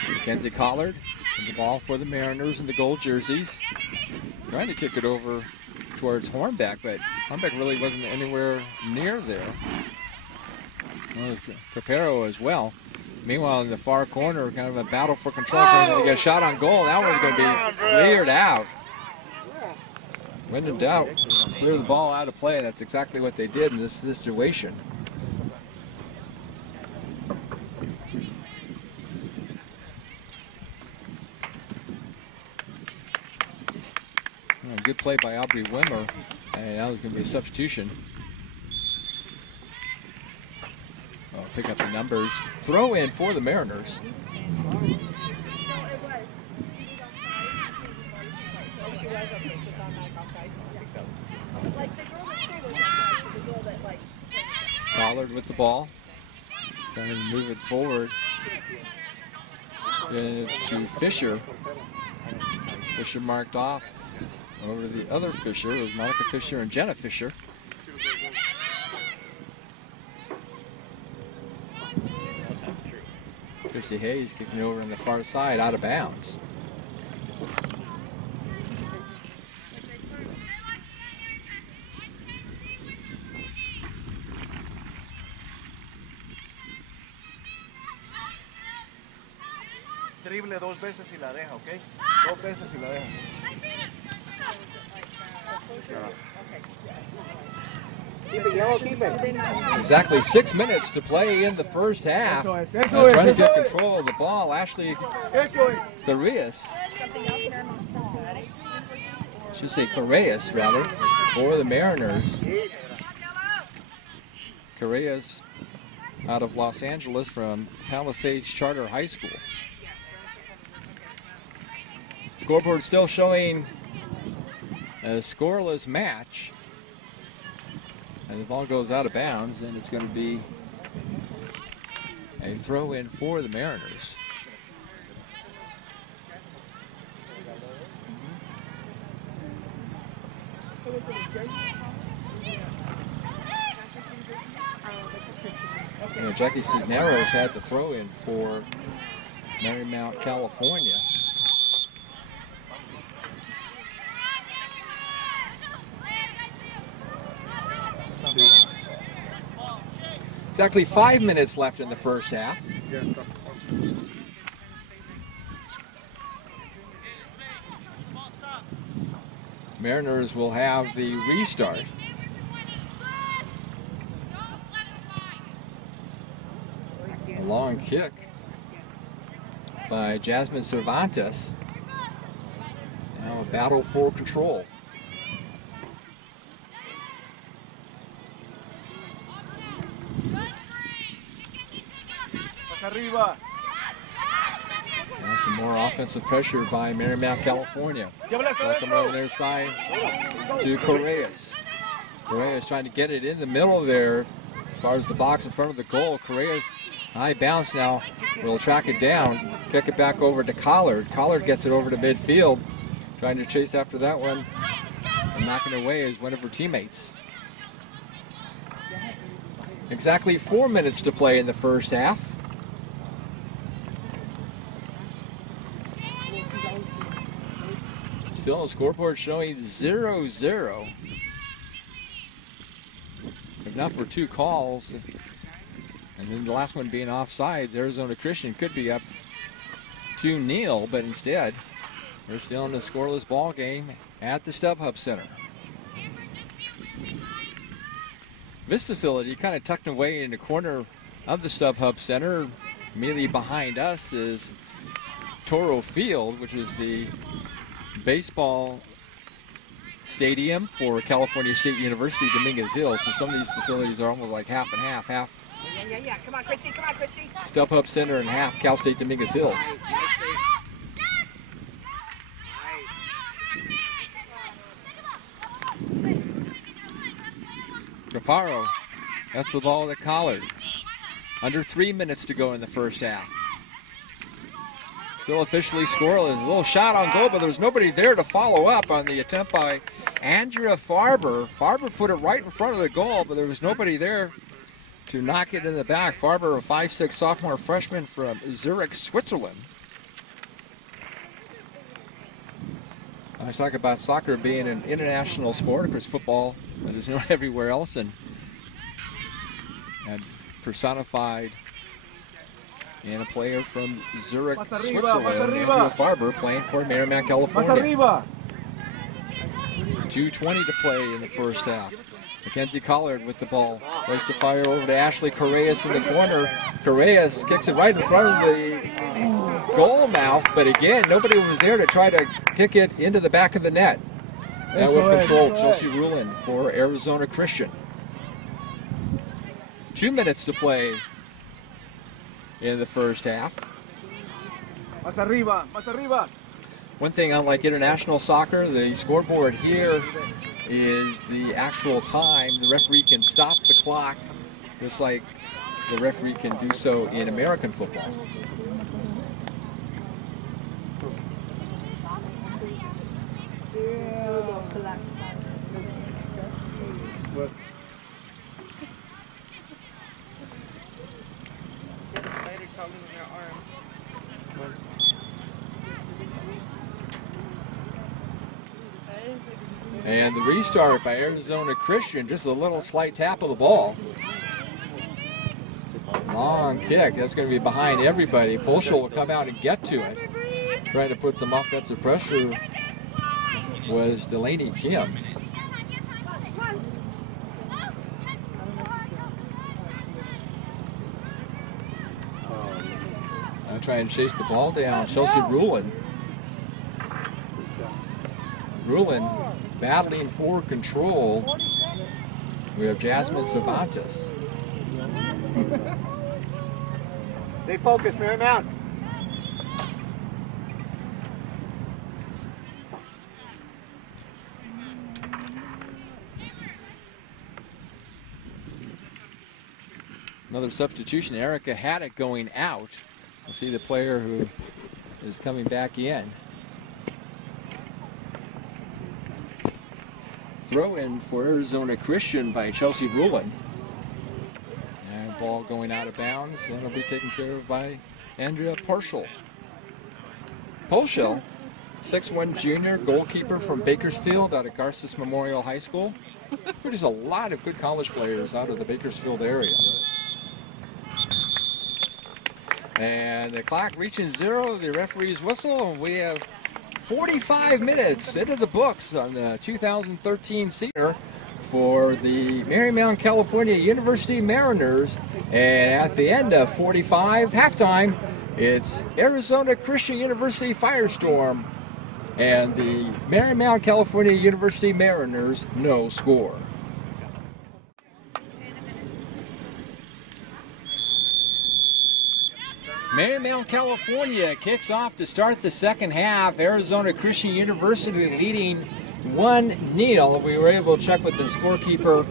Mackenzie Collard. And the ball for the Mariners in the gold jerseys. Trying to kick it over towards Hornbeck, but Hornbeck really wasn't anywhere near there. Well, it was Capero as well. Meanwhile, in the far corner, kind of a battle for control. They get a shot on goal. That one's going to be cleared out. When in doubt, clear the ball out of play. That's exactly what they did in this situation. Good play by Aubrey Wimmer, and that was going to be a substitution. I'll pick up the numbers. Throw in for the Mariners. she was okay, so it's automatic offside. Like the girl that scored was offside, the girl that like. Collard with the ball. Trying to move it forward to Fisher. Fisher marked off over to the other Fisher. It was Monica Fisher and Jenna Fisher. Christy Hayes kicking over on the far side, out of bounds. Drible dos veces y la deja, ¿ok? Dos veces y la deja. Keep it yellow, keep it. Exactly 6 minutes to play in the first half. As trying to get control of the ball, Ashley Correas. Should say Correas rather, for the Mariners. Correas out of Los Angeles from Palisades Charter High School. Scoreboard still showing a scoreless match. And the ball goes out of bounds, and it's going to be a throw-in for the Mariners. So is it a jersey? You know, Jackie Cisneros had the throw-in for Marymount, California. Exactly 5 minutes left in the first half. Mariners will have the restart. A long kick by Jasmine Cervantes. Now a battle for control. Arriba. Now some more offensive pressure by Marymount, California. Welcome over their side to Correas. Correas trying to get it in the middle there as far as the box in front of the goal. Correas, high bounce now, will track it down, kick it back over to Collard. Collard gets it over to midfield, trying to chase after that one and knocking it away as one of her teammates. Exactly 4 minutes to play in the first half. Still a scoreboard showing 0-0. If not for two calls, and then the last one being offsides, Arizona Christian could be up 2-0, but instead, we're still in a scoreless ball game at the StubHub Center. This facility kind of tucked away in the corner of the StubHub Center. Immediately behind us is Toro Field, which is the baseball stadium for California State University Dominguez Hills. So some of these facilities are almost like half and half. Half Come on, Christy. Come on, Christy. StubHub Center and half Cal State Dominguez Hills. Caparo, that's the ball to Collard. Under 3 minutes to go in the first half. Still officially scoreless. A little shot on goal, but there's nobody there to follow up on the attempt by Andrea Farber. Farber put it right in front of the goal, but there was nobody there to knock it in the back. Farber, a 5'6" sophomore freshman from Zurich, Switzerland. I talk about soccer being an international sport. Of course, football is known everywhere else, and personified in a player from Zurich, Switzerland, Andrea Farber, playing for Marymount, California. 2:20 to play in the first half. Mackenzie Collard with the ball. Goes to fire over to Ashley Correas in the corner. Correas kicks it right in front of the goal mouth, but again, nobody was there to try to kick it into the back of the net. That was controlled. Chelsea Rulin for Arizona Christian. 2 minutes to play in the first half. Más arriba, más arriba. One thing unlike international soccer, the scoreboard here is the actual time. The referee can stop the clock just like the referee can do so in American football. And the restart by Arizona Christian, just a little slight tap of the ball. Long kick, that's going to be behind everybody. Polschel will come out and get to it. Trying to put some offensive pressure was Delaney Kim. I'll try and chase the ball down. Chelsea Rulin. Rulin battling for control. We have Jasmine Cervantes. Stay focused, Marymount. Another substitution. Erica Haddock going out. We'll see the player who is coming back in. Throw in for Arizona Christian by Chelsea Rulin. And ball going out of bounds, and it'll be taken care of by Andrea Polschel. Polschel, 6'1" junior, goalkeeper from Bakersfield out of Garces Memorial High School. There's a lot of good college players out of the Bakersfield area. And the clock reaching 0, the referee's whistle, and we have 45 minutes into the books on the 2013 season for the Marymount, California University Mariners. And at the end of 45, halftime, it's Arizona Christian University Firestorm and the Marymount, California University Mariners, no score. Marymount, California kicks off to start the second half. Arizona Christian University leading 1-0. We were able to check with the scorekeeper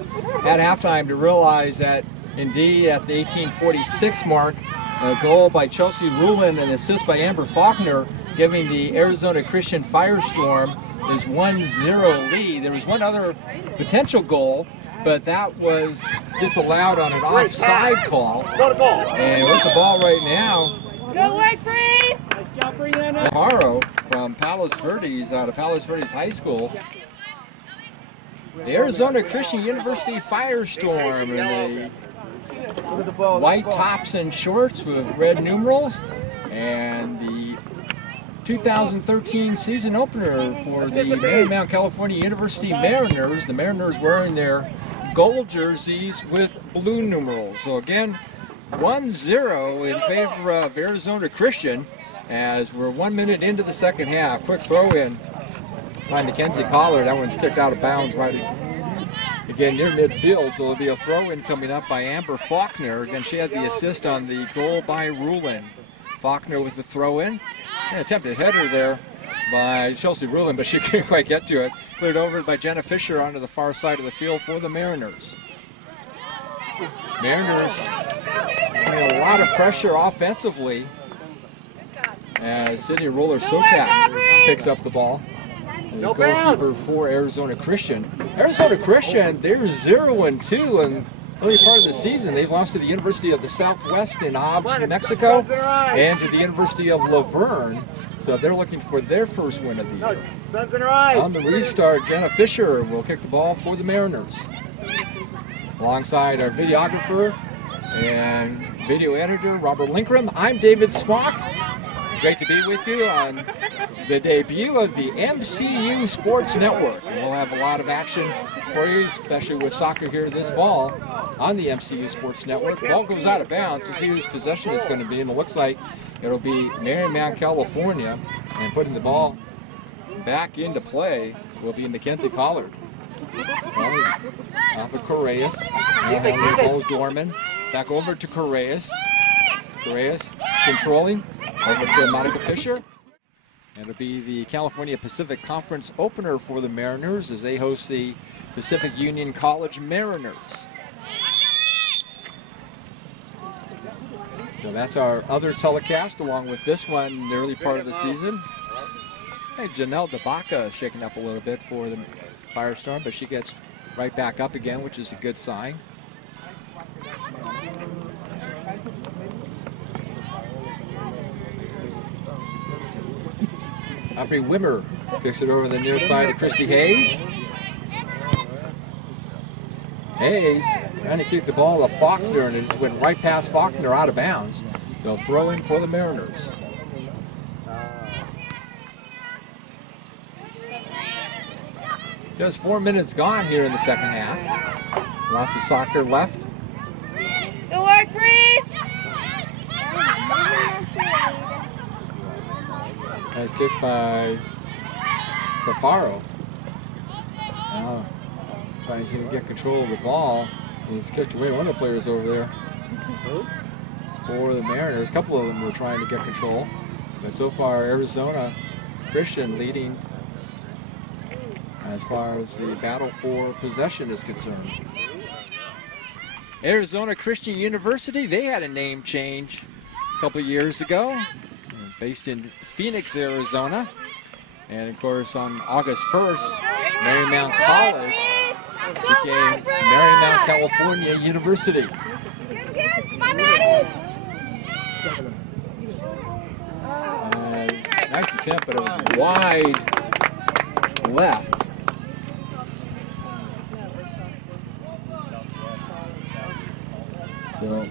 at halftime to realize that indeed at the 1846 mark, a goal by Chelsea Rulin and assist by Amber Faulkner, giving the Arizona Christian Firestorm this 1-0 lead. There was one other potential goal, but that was disallowed on an offside call. And with the ball right now, Go work, Bree! Navarro from Palos Verdes, out of Palos Verdes High School. The Arizona Christian University Firestorm in the white tops and shorts with red numerals, and the 2013 season opener for the Marymount, California University Mariners. The Mariners wearing their gold jerseys with blue numerals. So again, 1-0 in favor of Arizona Christian as we're 1 minute into the second half. Quick throw in by Mackenzie Collar. That one's kicked out of bounds right again near midfield. So it'll be a throw in coming up by Amber Faulkner. Again, she had the assist on the goal by Rulin. Faulkner with the throw in. An attempted header there by Chelsea Rulin, but she couldn't quite get to it. Cleared over by Jenna Fisher onto the far side of the field for the Mariners. Mariners putting a lot of pressure offensively as Sydney Roller Sotak picks up the ball. And the goalkeeper for Arizona Christian. Arizona Christian, they're 0-2 in early part of the season. They've lost to the University of the Southwest in Hobbs, Mexico, and to the University of Laverne. So they're looking for their first win of the year. On the restart, Jenna Fisher will kick the ball for the Mariners. Alongside our videographer and video editor, Robert Linkram, I'm David Smock. Great to be with you on the debut of the MCU Sports Network. And we'll have a lot of action for you, especially with soccer here this fall on the MCU Sports Network. The ball goes out of bounds. We'll see whose possession it's going to be, and it looks like it'll be Marymount, California, and putting the ball back into play will be Mackenzie Collard. Off of Correas. Now goes Dorman. Back over to Correas. Correas controlling. Over to Monica Fisher. It'll be the California Pacific Conference opener for the Mariners as they host the Pacific Union College Mariners. So that's our other telecast along with this one in the early part of the season. Hey, Janelle DeBaca shaking up a little bit for the Firestorm, but she gets right back up again, which is a good sign. Aubrey Wimmer kicks it over the near side to Christy Hayes. Hayes trying to keep the ball to Faulkner, and it just went right past Faulkner out of bounds. They'll throw in for the Mariners. Just 4 minutes gone here in the second half. Lots of soccer left. Good work, Bree! As kicked by Fafaro. Now trying to get control of the ball. He's kicked away one of the players over there for the Mariners. A couple of them were trying to get control. But so far, Arizona Christian leading as far as the battle for possession is concerned. Arizona Christian University, they had a name change a couple years ago, based in Phoenix, Arizona. And of course, on August 1st, Marymount College became Marymount California University. Nice attempt, but it was wide left. So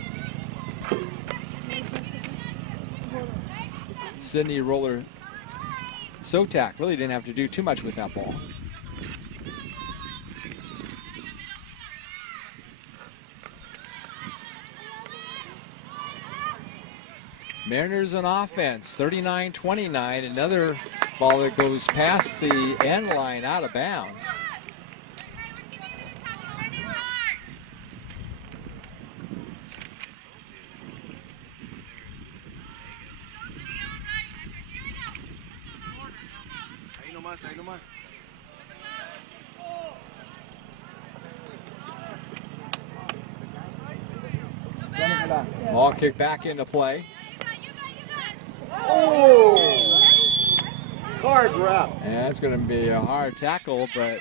Sydney Roller Sotak really didn't have to do too much with that ball. Mariners on offense, 39-29. Another ball that goes past the end line out of bounds. Ball kicked back into play. Oh! Card wrap. And it's going to be a hard tackle, but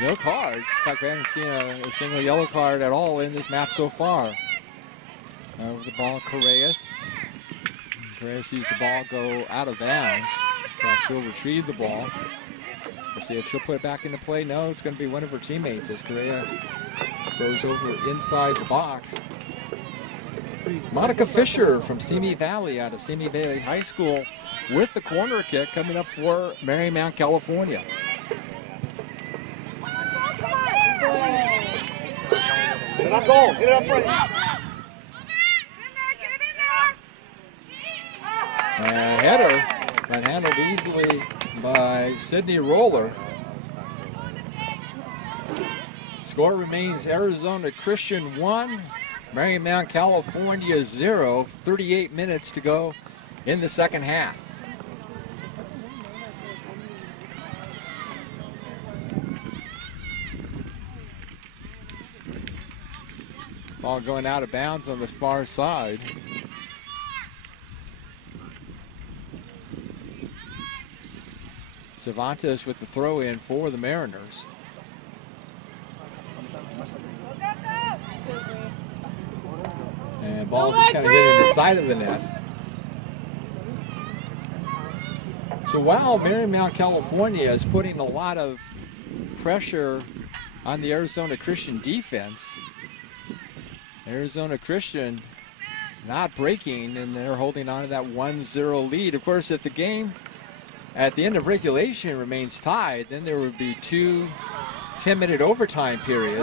no cards. In fact, we haven't seen a single yellow card at all in this match so far. Over the ball, Correas. Correas sees the ball go out of bounds. She'll retrieve the ball. We'll see if she'll put it back into play. No, it's going to be one of her teammates as Correa goes over inside the box. Monica Fisher from Simi Valley out of Simi Valley High School with the corner kick coming up for Marymount, California. Get it up goal. Get it up front. And header, but handled easily by Sydney Roller. Score remains Arizona Christian 1, Marymount California 0. 38 minutes to go in the second half. Ball going out of bounds on the far side. Cervantes with the throw in for the Mariners. And ball just kind of hitting the side of the net. So while Marymount California is putting a lot of pressure on the Arizona Christian defense, Arizona Christian not breaking, and they're holding on to that 1-0 lead. Of course, if the game at the end of regulation remains tied, then there would be two 10-minute overtime periods.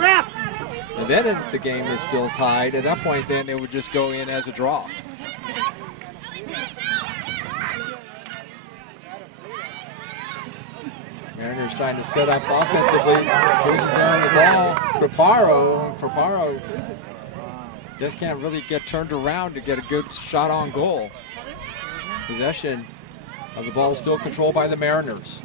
And then if the game is still tied, at that point then it would just go in as a draw. Mariners trying to set up offensively, cruising down the ball. Preparo just can't really get turned around to get a good shot on goal. Possession The ball is still controlled by the Mariners.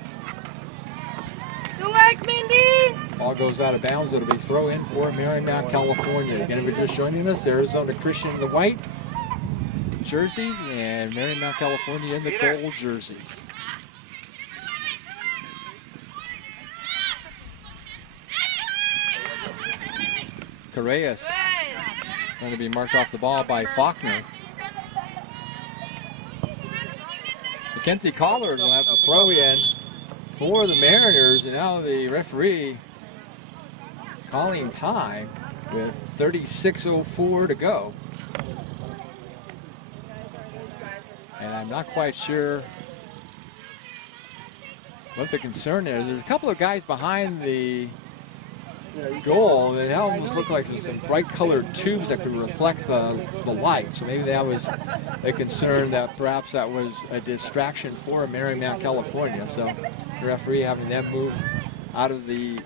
Good work, Mindy! Ball goes out of bounds. It'll be throw in for Marymount, California. Again, if you're just joining us, Arizona Christian in the white jerseys and Marymount, California in the gold jerseys. Correas going to be marked off the ball by Faulkner. Mackenzie Collard will have the throw in for the Mariners, and now the referee calling time with 36:04 to go. And I'm not quite sure what the concern is. There's a couple of guys behind the goal that almost looked like there's some bright colored tubes that could reflect the light. So maybe that was a concern, that perhaps that was a distraction for Marymount, California. So the referee having them move out of the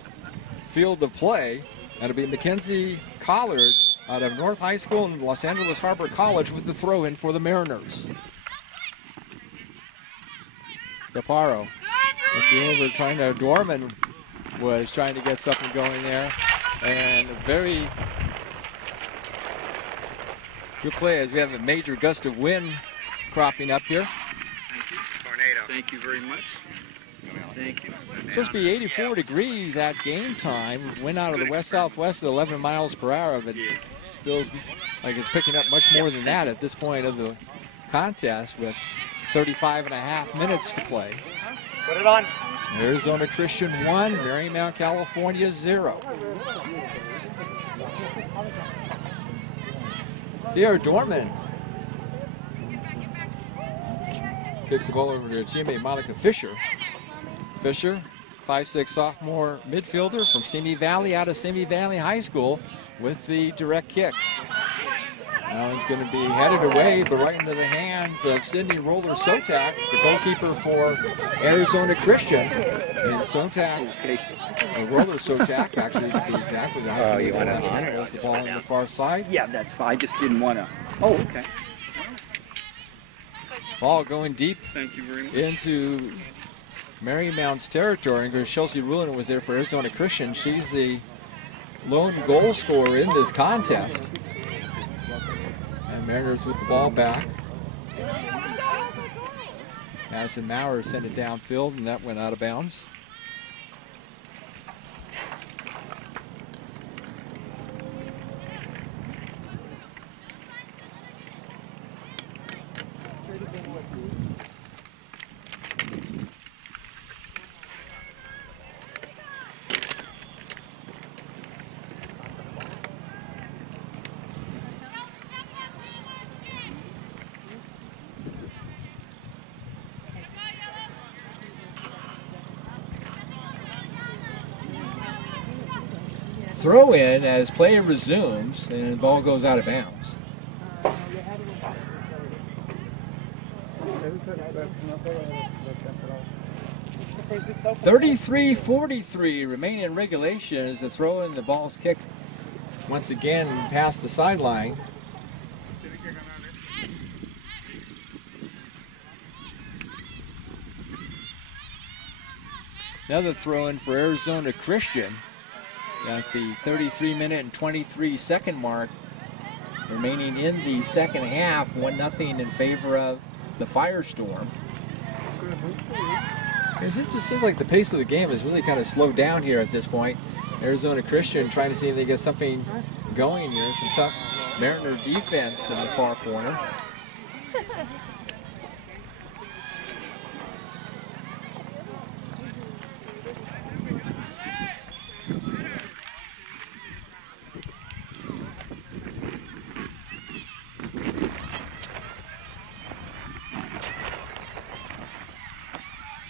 field of play. That'll be Mackenzie Collard out of North High School and Los Angeles Harbor College with the throw in for the Mariners. Caparo. Dorman was trying to get something going there, and a very good play as we have a major gust of wind cropping up here. Thank you. Tornado. Thank you very much. Thank you. It's supposed to be 84 degrees at game time. Wind out of the west-southwest at 11 miles per hour, but it feels like it's picking up much more than that at this point of the contest with 35.5 minutes to play. Put it on. Arizona Christian 1, Marymount, California 0. Sierra Dorman kicks the ball over to teammate Monica Fisher. Fisher, 5'6" sophomore midfielder from Simi Valley, out of Simi Valley High School, with the direct kick. Now he's going to be headed away, but right into the hands of Sydney Roller Sotak, the goalkeeper for Arizona Christian. And Sotak, Roller Sotak, actually to be exactly the high school last night, was the ball on the far side. Yeah, that's fine. I just didn't want to. Oh, okay. Ball going deep. Thank you very much. Into Marymount's territory. And Chelsea Rulin was there for Arizona Christian. She's the lone goal scorer in this contest. And Mariners with the ball back. Madison Maurer sent it downfield, and that went out of bounds. Throw in as play resumes, and the ball goes out of bounds. .33-43 remaining in regulation as the throw in. The ball's kicked once again past the sideline. Another throw in for Arizona Christian. At the 33-minute and 23-second mark, remaining in the second half, 1-0 in favor of the Firestorm. It just seems like the pace of the game has really kind of slowed down here at this point. Arizona Christian trying to see if they get something going here. Some tough Mariner defense in the far corner.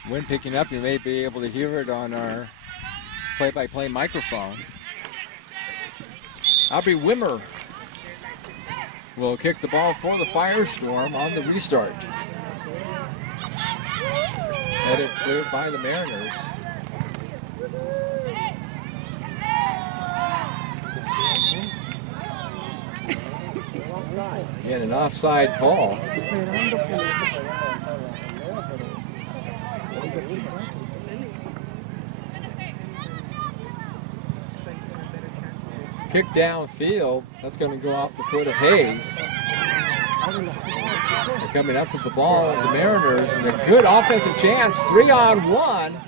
Wind picking up, you may be able to hear it on our play-by-play microphone. Aubrey Wimmer will kick the ball for the Firestorm on the restart. Headed cleared by the Mariners. And an offside call. kick downfield. That's going to go off the foot of Hayes. So coming up with the ball, the Mariners, and a good offensive chance, 3-on-1.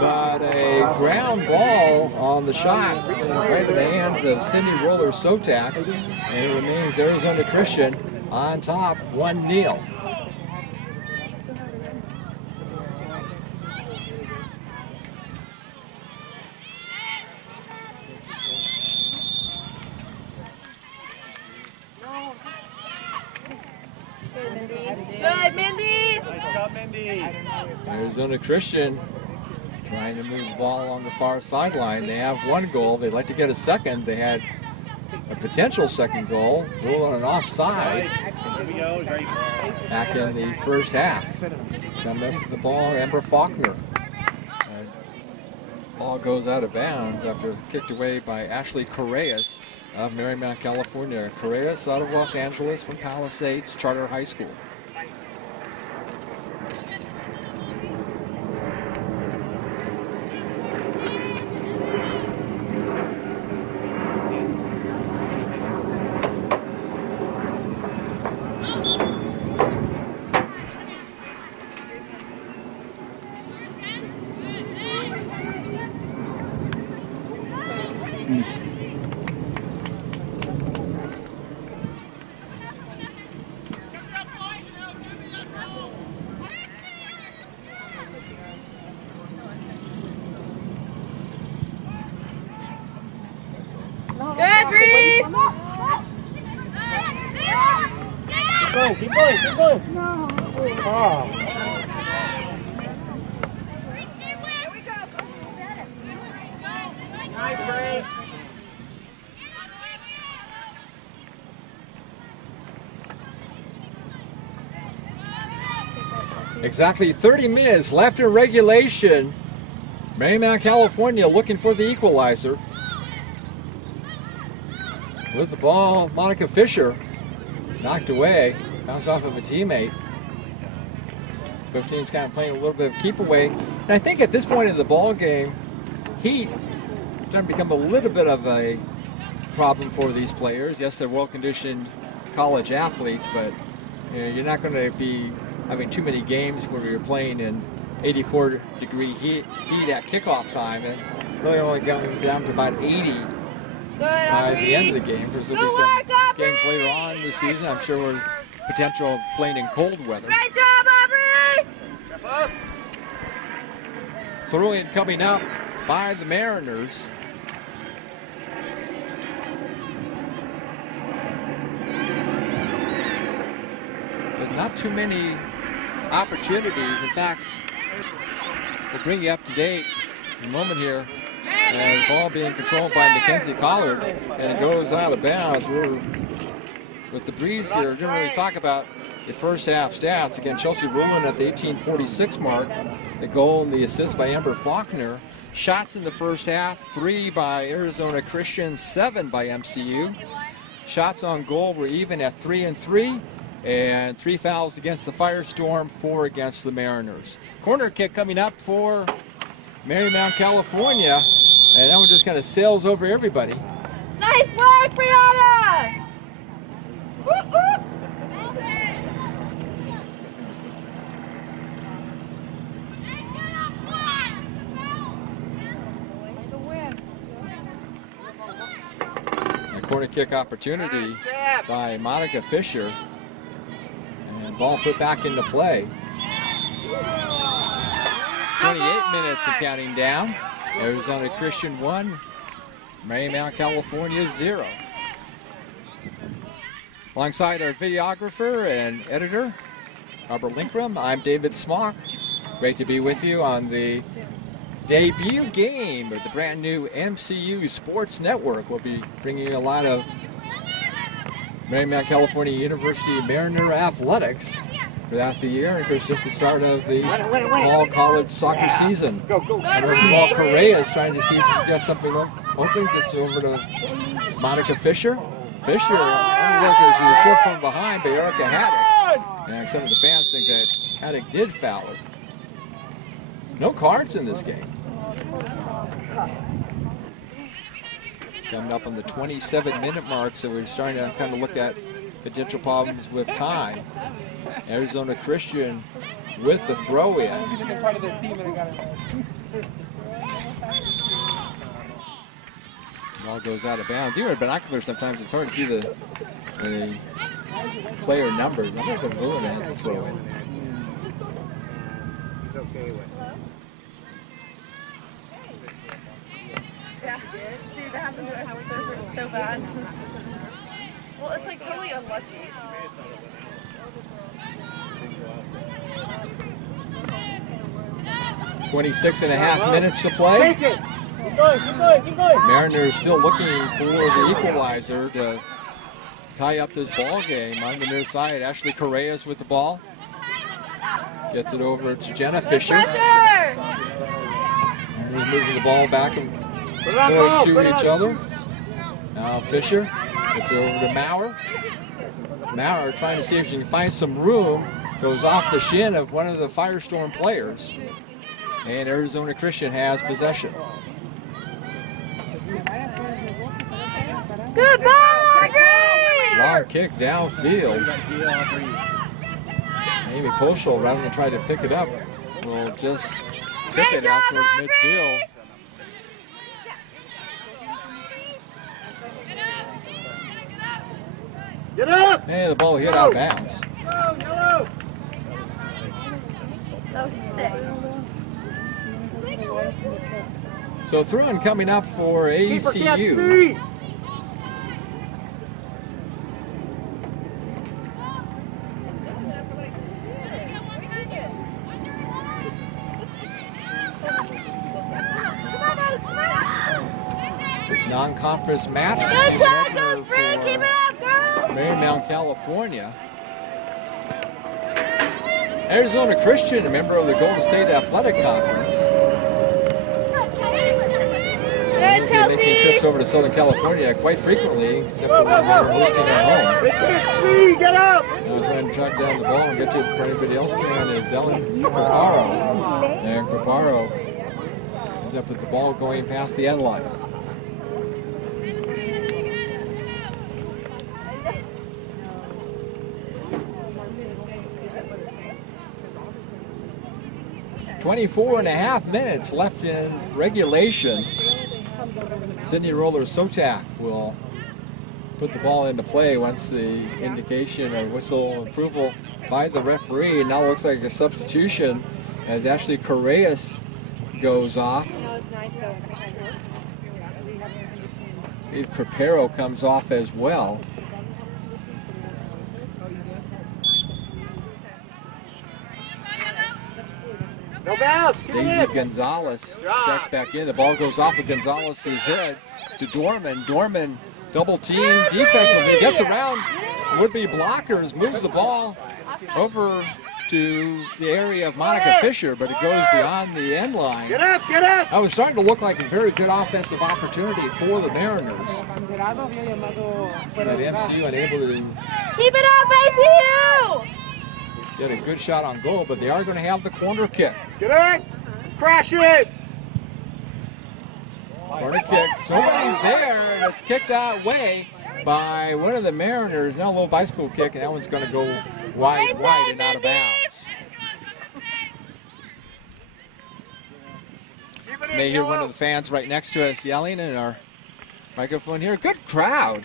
But a ground ball on the shot right in the hands of Cindy Roller Sotak. And it remains Arizona Christian on top, 1-0. Good, Mindy. Nice job, Mindy. Arizona Christian trying to move the ball along the far sideline. They have one goal. They'd like to get a second. They had a potential second goal, ruled on an offside Here we go. Right. back in the first half. Coming up with the ball, Amber Faulkner. Ball goes out of bounds after kicked away by Ashley Correas of Marymount, California. Correas out of Los Angeles from Palisades Charter High School. Good, Bree. Keep going, keep going. No. Oh. Nice, Bree. Exactly 30 minutes left in regulation. Marymount, California looking for the equalizer. With the ball, Monica Fisher knocked away, bounced off of a teammate. Both teams kind of playing a little bit of keep away. And I think at this point in the ball game, heat is starting to become a little bit of a problem for these players. Yes, they're well-conditioned college athletes, but you know, you're not going to be having too many games where you're playing in 84-degree heat at kickoff time, and really only going down to about 80 by the end of the game. There's going to be some games later on in the season. I'm sure there's potential of playing in cold weather. Great job, Aubrey! Step up. Throw-in coming up by the Mariners. There's not too many opportunities. In fact, we'll bring you up to date in a moment here. And the ball being controlled by Mackenzie Collard, and it goes out of bounds. We're with the breeze here. We didn't really talk about the first half stats. Again, Chelsea Rowland at the 18:46 mark. The goal and the assist by Amber Faulkner. Shots in the first half, 3 by Arizona Christian, 7 by MCU. Shots on goal were even at 3 and 3, and 3 fouls against the Firestorm, 4 against the Mariners. Corner kick coming up for Marymount, California, and that one just kind of sails over everybody. Nice work, Brianna! Whoop, whoop. A corner kick opportunity by Monica Fisher, and ball put back into play. 28 minutes and counting down. Arizona Christian 1, Marymount, California 0. Alongside our videographer and editor, Robert Linkrum, I'm David Smock. Great to be with you on the debut game of the brand new MCU Sports Network. We'll be bringing you a lot of Marymount, California University Mariner athletics throughout the year. And of course, just the start of the fall college soccer season. Go, go. And Paul Correa is trying to see if she can get something open. Gets over to Monica Fisher. Fisher, only look as she was shoved from behind by Erica Haddock. And some of the fans think that Haddock did foul her. No cards in this game. Coming up on the 27-minute mark, so we're starting to kind of look at potential problems with time. Arizona Christian with the throw-in. Ball goes out of bounds. Even with binoculars, sometimes it's hard to see the player numbers. I'm not going to go in at the throw-in. He's okay with it. Yeah. Dude, that happened to us so bad. Well, it's like totally unlucky. 26.5 minutes to play. Take it. Keep going, keep going, keep going. Mariners still looking for the equalizer to tie up this ball game. On the near side, Ashley Correas with the ball. Gets it over to Jenna Fisher. Moving the ball back and forth to each other. Now Fisher gets it over to Maurer. Maurer trying to see if she can find some room. Goes off the shin of one of the Firestorm players. And Arizona Christian has possession. Good ball, Aubrey! Long kick downfield. Amy Poschel, rather than try to pick it up, will just kick it out towards midfield. Get up! And the ball hit out of bounds. Go, yellow! That was sick. So throw-in coming up for Keeper can't ACU. see! This non-conference match. Good job, Coach Bree. Keep it up, girl. Marymount, California. Arizona Christian, a member of the Golden State Athletic Conference. Good, They're making Chelsea. trips over to Southern California quite frequently, except for when they're hosting at home. They can't see! Get up! Now trying to track down the ball and get to it before anybody else can is Ellen Paparo. And Paparo ends up with the ball going past the end line. .24.5 minutes left in regulation. Sydney Roller Sotak will put the ball into play once the indication or whistle approval by the referee. Now looks like a substitution as Ashley Correas goes off. Eve Preparo comes off as well. No bounce! Keep it Daisy in! Gonzalez checks back in. The ball goes off of Gonzalez's head to Dorman. Dorman double team defensively, gets around would-be blockers, moves the ball over to the area of Monica Fisher, but it goes beyond the end line. Get up! Get up! That was starting to look like a very good offensive opportunity for the Mariners. But MCU unable to Keep it up, ACU! get a good shot on goal, but they are going to have the corner kick. Get up! Crash it! Corner kick. Somebody's there, and it's kicked that way by one of the Mariners. Now a little bicycle kick, and that one's going to go wide and out of bounds. Keep it in, May hear one yellow. of the fans right next to us yelling in our microphone here. Good crowd.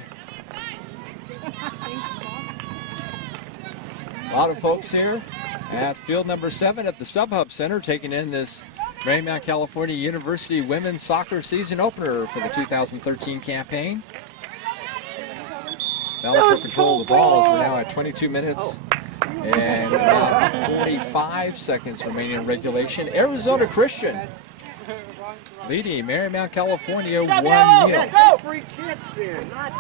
A lot of folks here at field number 7 at the SubHub Center taking in this Marymount, California University women's soccer season opener for the 2013 campaign. Battle for control of the ball as we're now at 22 minutes and about 45 seconds remaining in regulation. Arizona Christian leading Marymount, California 1-0. Go! Free kicks in. Not...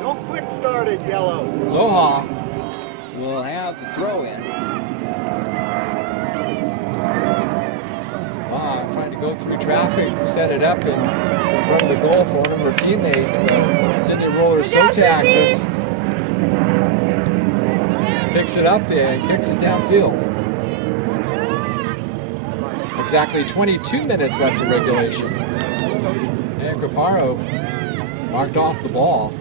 No quick started, yellow. Aloha will have the throw in. Trying to go through traffic to set it up in front of the goal for one of her teammates, but Sydney Roller Sotak just picks it up and kicks it downfield. Exactly 22 minutes left in regulation. And Caparo knocked off the ball.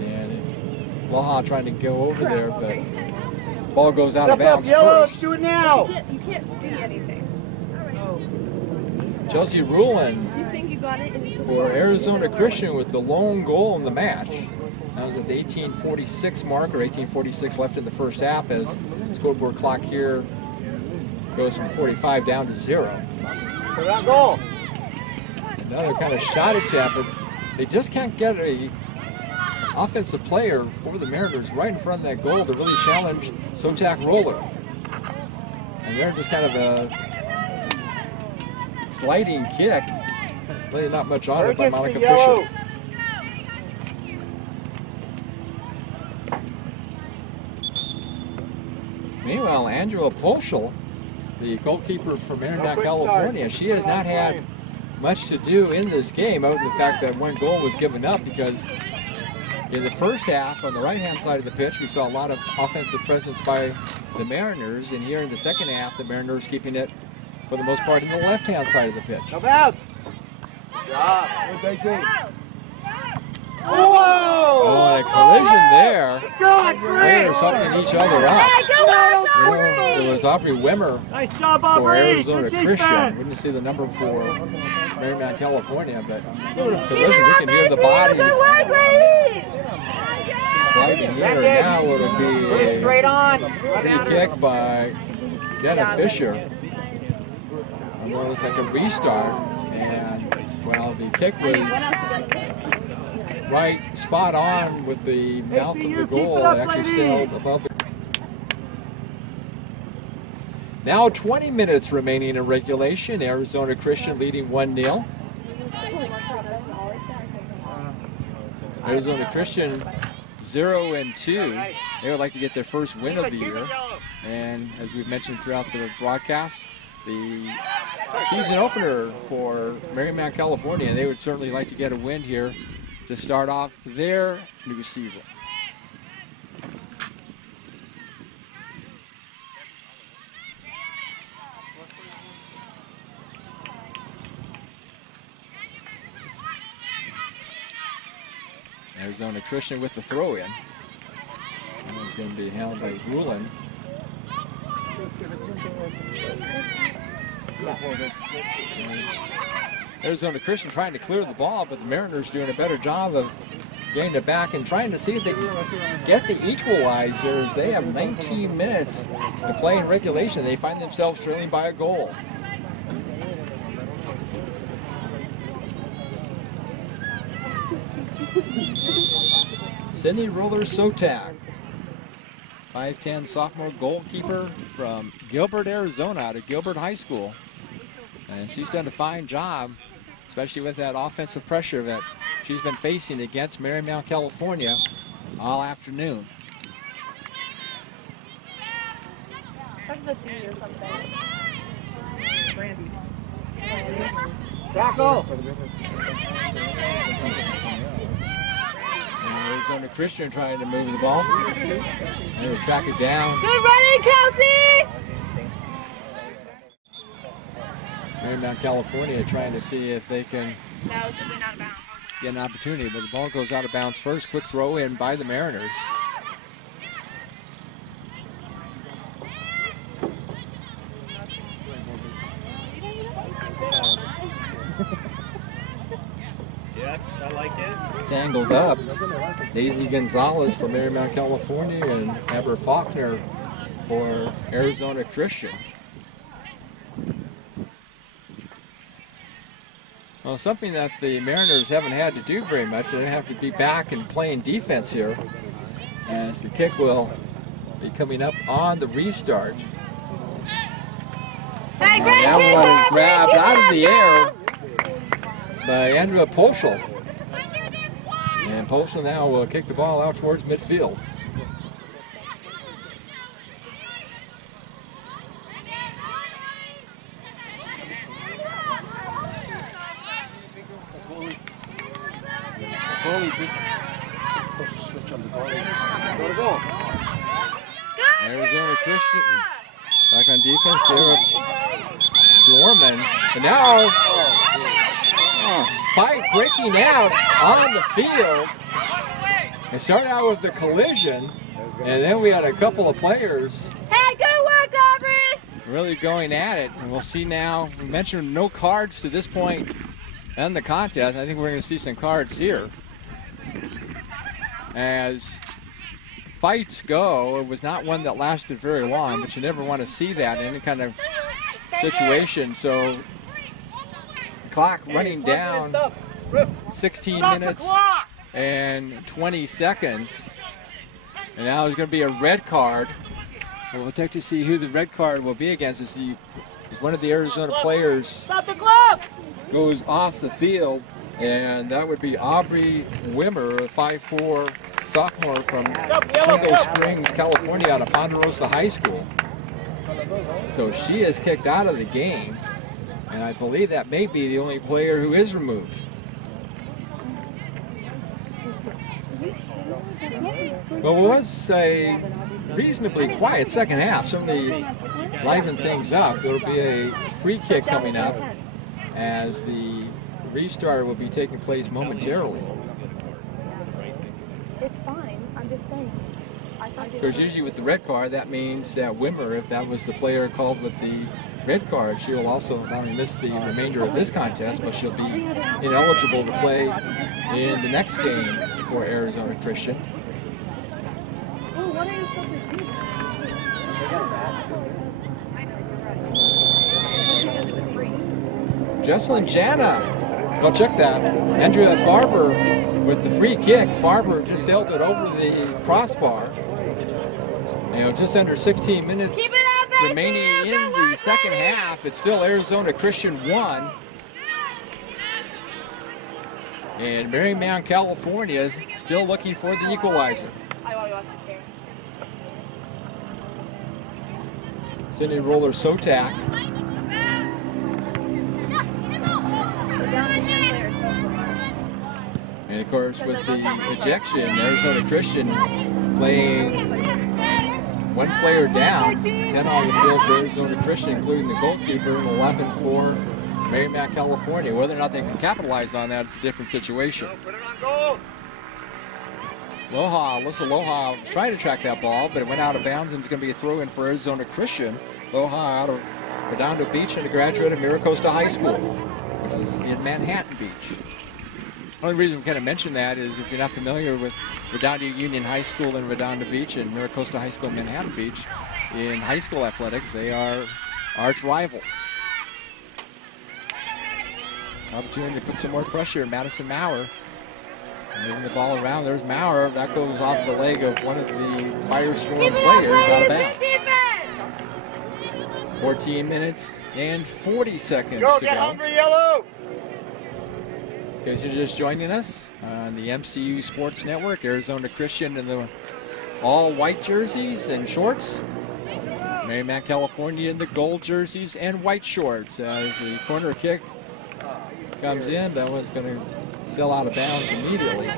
And Laha trying to go over there, but ball goes out of bounds Yellow, first. let's do it now. You can't see anything. Chelsea Rulin You think you got it? And it's just for Arizona Christian with the lone goal in the match. That was at the 18:46 mark, or 18:46 left in the first half, as the scoreboard clock here goes from 45 down to 0. For that goal. Another kind of shot attempt, but they just can't get a offensive player for the Mariners right in front of that goal to really challenge Sotak Roller. And they're just kind of a sliding kick. Really not much on it by Monica Fisher. Meanwhile, Angela Polschel, the goalkeeper from Marymount, California, she has not had much to do in this game, other than the fact that one goal was given up, because in the first half, on the right-hand side of the pitch, we saw a lot of offensive presence by the Mariners, and here in the second half, the Mariners keeping it, for the most part, in the left-hand side of the pitch. Jump out. Good job. Whoa! Oh, and a collision there. Let's go, They're helping each other up. It was Aubrey Wimmer Nice job, for Aubrey. Arizona Good Christian. defense. Wouldn't see the number for Marymount, California, but collision, we can hear the bodies gliding here. Now it'll be Put it straight a on. free kick by Jenna Fisher. And well, it's like a restart, and well, the kick was right spot on with the mouth of the goal. It actually sailed above the. Now 20 minutes remaining in regulation. Arizona Christian leading 1-0. Arizona Christian 0-2. They would like to get their first win of the year. And as we've mentioned throughout the broadcast, the season opener for Marymount, California, they would certainly like to get a win here to start off their new season. Arizona Christian with the throw-in. That one's going to be held by Rulin. Arizona Christian trying to clear the ball, but the Mariners doing a better job of getting it back and trying to see if they can get the equalizer, as they have 19 minutes to play in regulation. They find themselves trailing by a goal. Sydney Roller Sotak, 5'10" sophomore goalkeeper from Gilbert, Arizona, out of Gilbert High School. And she's done a fine job, especially with that offensive pressure that she's been facing against Marymount, California all afternoon. Check the D or something. Brandy. Tackle. Arizona Christian trying to move the ball. They will track it down. Good running, Kelsey! Marymount, California trying to see if they can That was a win out of bounds. get an opportunity, but the ball goes out of bounds first. Quick throw in by the Mariners. Yes, I like it. Tangled up. Daisy Gonzalez from Marymount, California, and Amber Faulkner for Arizona Christian. Well, something that the Mariners haven't had to do very much. They have to be back and playing defense here, as the kick will be coming up on the restart. Hey, And great that kick, one is Dad, grabbed great out of kick, the air by Andrea Polschel. And Polschel now will kick the ball out towards midfield. Goalie did push the switch on the goalie. Go to goal. Arizona Christian back on defense. They're Dorman. And now, fight breaking out on the field. It started out with a collision, and then we had a couple of players. Hey, good work, Aubrey! Really going at it. And we'll see now. We mentioned no cards to this point in the contest. I think we're going to see some cards here. As fights go, it was not one that lasted very long, but you never want to see that in any kind of situation. So clock running down 16 minutes and 20 seconds. And now there's going to be a red card. We'll take to see who the red card will be against. As one of the Arizona players goes off the field, and that would be Aubrey Wimmer, a 5'4" sophomore from Shingle Springs, California, out of Ponderosa High School. So she is kicked out of the game, and I believe that may be the only player who is removed. Well, it was a reasonably quiet second half. Certainly liven things up. There will be a free kick coming up as the restart will be taking place momentarily. It's fine. I'm just saying. Because usually with the red card, that means that Wimmer, if that was the player called with the red card, she will also not only miss the remainder of this contest, but she'll be ineligible to play in the next game for Arizona Christian. Oh, what are you supposed to do? Jesselyn Jana, well, check that. Andrea Farber with the free kick. Farber just sailed it over the crossbar. You know, just under 16 minutes remaining in the second half. It's still Arizona Christian 1. And Marymount, California is still looking for the equalizer. Cindy Roller Sotak. And of course, with the ejection, Arizona Christian playing one player down, 10 on the field for Arizona Christian, including the goalkeeper, and 11 for Marymount, California. Whether or not they can capitalize on that is a different situation. Put it on goal. Alyssa Loha was trying to track that ball, but it went out of bounds, and it's going to be a throw-in for Arizona Christian. Loha out of Redondo Beach and a graduate of Miracosta High School, which is in Manhattan Beach. The only reason we kind of mention that is if you're not familiar with Redondo Union High School in Redondo Beach and Miracosta High School in Manhattan Beach, in high school athletics, they are arch rivals. Opportunity to put some more pressure in Madison Maurer. Moving the ball around, there's Maurer. That goes off the leg of one of the Firestorm players out of bounds. 14 minutes and 40 seconds to Get go. hungry, yellow! In case you're just joining us on the MCU Sports Network, Arizona Christian in the all-white jerseys and shorts. Marymount, California in the gold jerseys and white shorts as the corner kick comes in. That one's going to sail out of bounds immediately.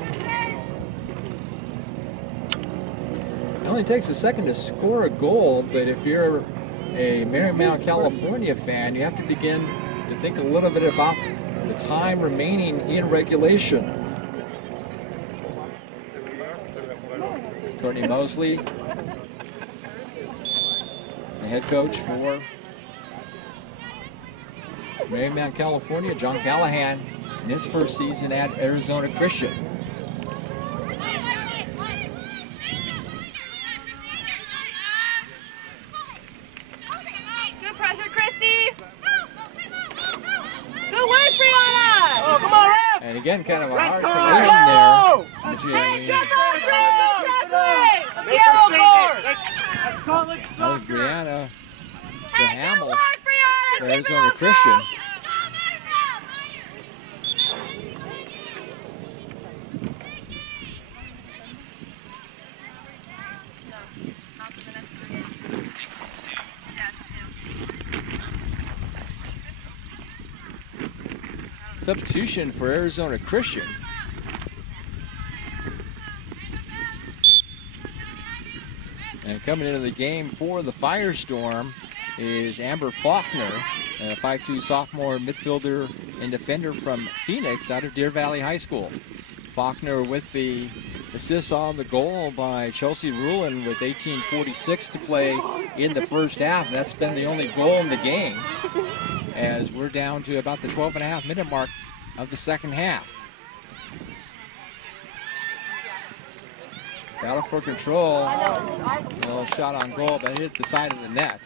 It only takes a second to score a goal, but if you're a Marymount, California fan, you have to begin to think a little bit about the time remaining in regulation. Courtney Mosley, the head coach for Marymount, California. John Callahan in his first season at Arizona Christian. Good pressure, Christy. Good work, Brianna. Oh, come on, Ref! And again, kind of a hard card. collision there. Hey, jump on, Brianna. Yellow card! Let's call it That was soccer. Brianna Hey, good Hamel work, Brianna. for Keep it Arizona up, Christian. girl. Substitution for Arizona Christian. coming into the game for the Firestorm is Amber Faulkner, a 5'2" sophomore midfielder and defender from Phoenix out of Deer Valley High School. Faulkner with the assist on the goal by Chelsea Rulin with 18:46 to play in the first half. That's been the only goal in the game, as we're down to about the 12.5-minute mark of the second half. Battle for control. A little shot on goal, but hit the side of the net.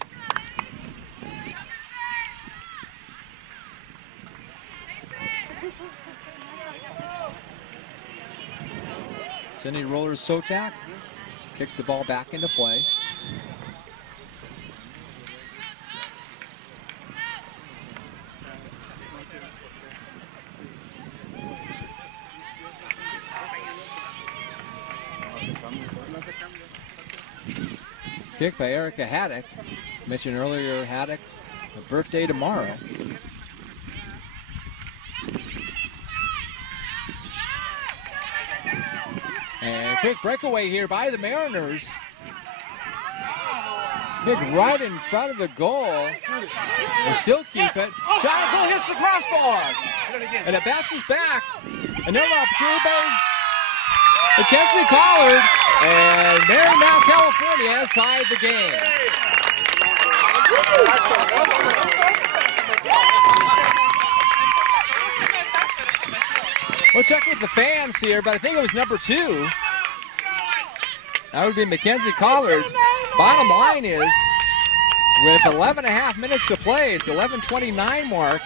Cindy Rollers Sotak kicks the ball back into play. Kick by Erica Haddock. Mentioned earlier, Haddock, a birthday tomorrow. And a quick breakaway here by the Mariners. Kick right in front of the goal. They still keep it. Shot goal hits the crossbar. And it bounces back. Another opportunity by Mackenzie Collard. And Marymount, California has tied the game. We'll check with the fans here, but I think it was number 2. That would be Mackenzie Collard. Bottom line is, with 11.5 minutes to play at the 11:29 mark,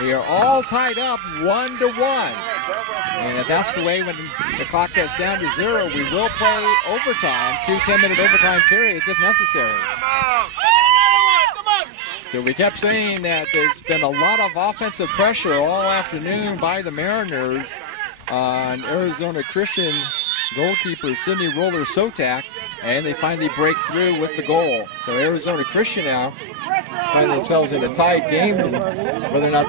we are all tied up 1-1. And if that's the way when the clock gets down to 0, we will play overtime, 2 10-minute overtime periods if necessary. So we kept saying that there's been a lot of offensive pressure all afternoon by the Mariners on Arizona Christian goalkeeper Sydney Roller Sotak, and they finally break through with the goal. So Arizona Christian now find themselves in a tied game, and whether or not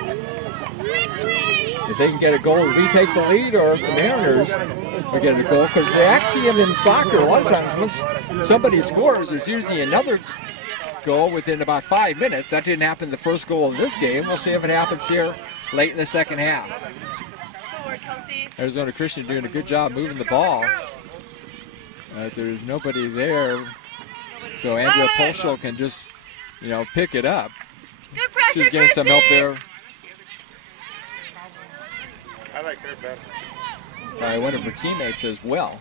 if they can get a goal and retake the lead, or if the Mariners are getting a goal, because the axiom in soccer, a lot of times once somebody scores, there's usually another goal within about 5 minutes. That didn't happen the first goal in this game. We'll see if it happens here late in the second half. Arizona Christian doing a good job moving the ball. There's nobody there, so Andrea Polschel can just, pick it up. Good pressure, She's getting some help there. I like her better. By one of her teammates as well.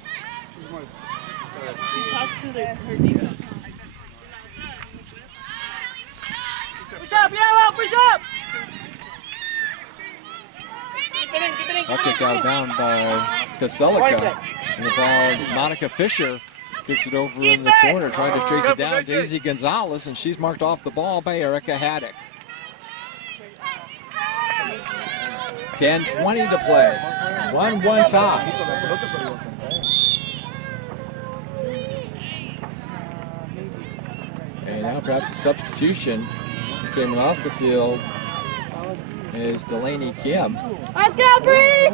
She talks to her defense. Push up, Yellow, push up! That kicked out of bounds by Kaselica. And the ball, Monica Fisher kicks it over in the corner, trying to chase it down. Daisy Gonzalez, and she's marked off the ball by Erica Haddock. 10:20 to play. 1-1 tie. And now perhaps a substitution coming off the field is Delaney Kim. Let's go, Bree!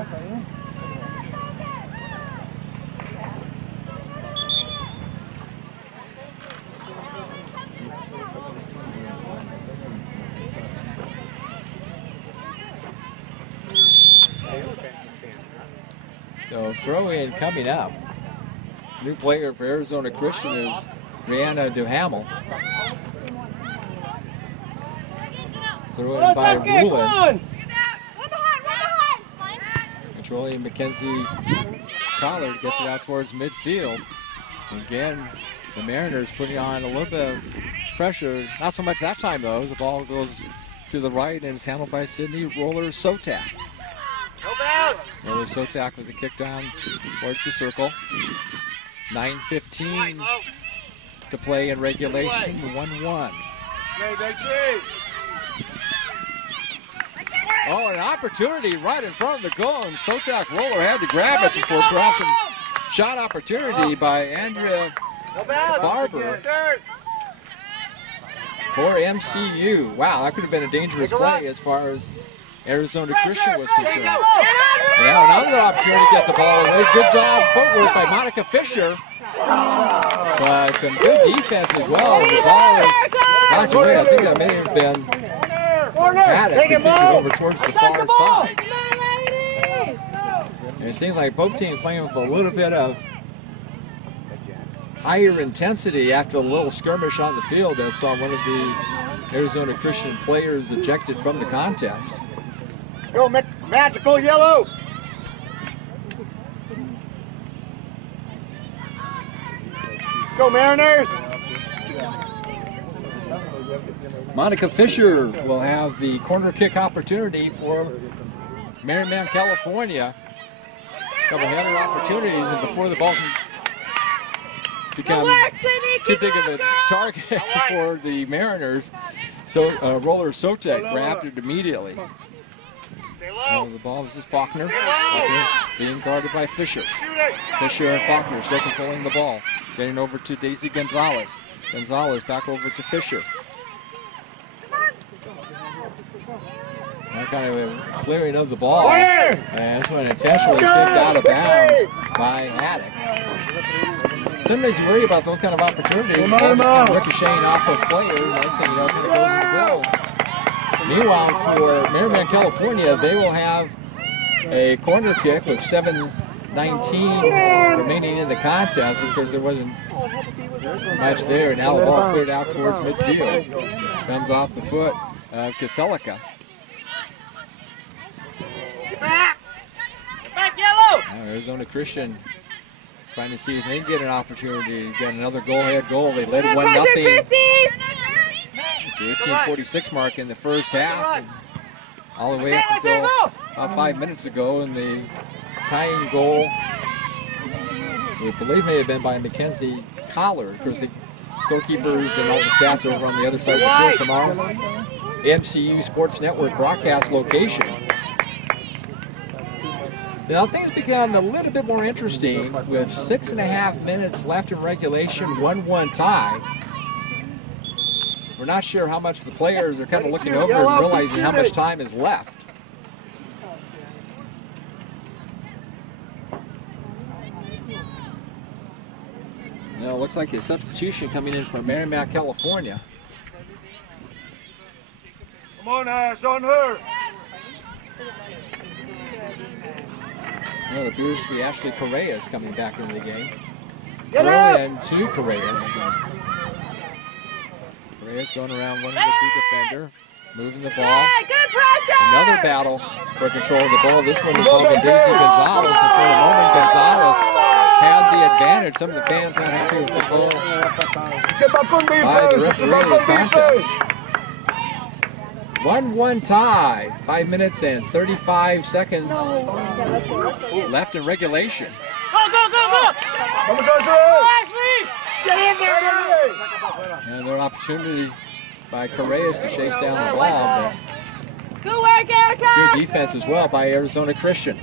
So throw-in coming up. New player for Arizona Christian is Brianna Duhamel. Throw-in by Rulin. Controlling Mackenzie Collard gets it out towards midfield. Again, the Mariners putting on a little bit of pressure. Not so much that time though, as the ball goes to the right and is handled by Sydney Roller Sotak. Roller Sotak with a kick down towards the circle. 9:15 to play in regulation, 1-1. Oh, an opportunity right in front of the goal, and Sotak Roller had to grab it before perhaps a shot opportunity by Andrea Barber for MCU. Wow, that could have been a dangerous play as far as Arizona Christian was concerned. Now another opportunity to get the ball away. Good job, footwork by Monica Fisher. Some good defense as well. The ball is knocked away. I think that may have been Paddock who kicked it over towards the far side. And it seems like both teams playing with a little bit of higher intensity after a little skirmish on the field that saw one of the Arizona Christian players ejected from the contest. Go, magical yellow! Let's go, Mariners! Monica Fisher will have the corner kick opportunity for Marymount, California. A couple header opportunities, and before the ball can become too big of a target for the Mariners, so Roller Sotek grabbed it immediately. The ball is just Faulkner. Faulkner being guarded by Fisher. Fisher and Faulkner still controlling the ball. Getting over to Daisy Gonzalez. Gonzalez back over to Fisher. That kind of a clearing of the ball. And this one intentionally kicked out of bounds by Haddock. Sometimes you worry about those kind of opportunities. The ball just kind of ricocheting off of players. Next thing you know, it goes in the goal. Meanwhile, for Marymount, California, they will have a corner kick with 7:19 remaining in the contest because there wasn't much there. Now the ball cleared out towards midfield. Comes off the foot of Kaselica. Back, yellow! Now Arizona Christian trying to see if they can get an opportunity to get another go-ahead goal. They led 1-0. The 18:46 mark in the first half, and all the way up until about 5 minutes ago, and the tying goal, we believe may have been by Mackenzie Collard. Of course, the scorekeepers and all the stats over on the other side of the field from our MCU Sports Network broadcast location. Now things become a little bit more interesting with 6.5 minutes left in regulation, 1-1 tie. We're not sure how much the players are kind of looking over and realizing how much time is left. Now it looks like a substitution coming in from Marymount, California. Come on, Ash, on her! Well, it appears to be Ashley Correas coming back into the game. And to Correas. Correas going around one of the two defender, moving the ball. Good pressure! Another battle for control of the ball. This one involving Daisy Gonzalez. And for the moment, Gonzalez had the advantage. Some of the fans not happy with the goal by the referee in this contest. 1-1 tie, 5 minutes and 35 seconds left in regulation. Go, go, go, go! Ashley! Get in there, Ashley! And there's an opportunity by Correas to chase down the ball, but Good work, Erica! good defense as well by Arizona Christian.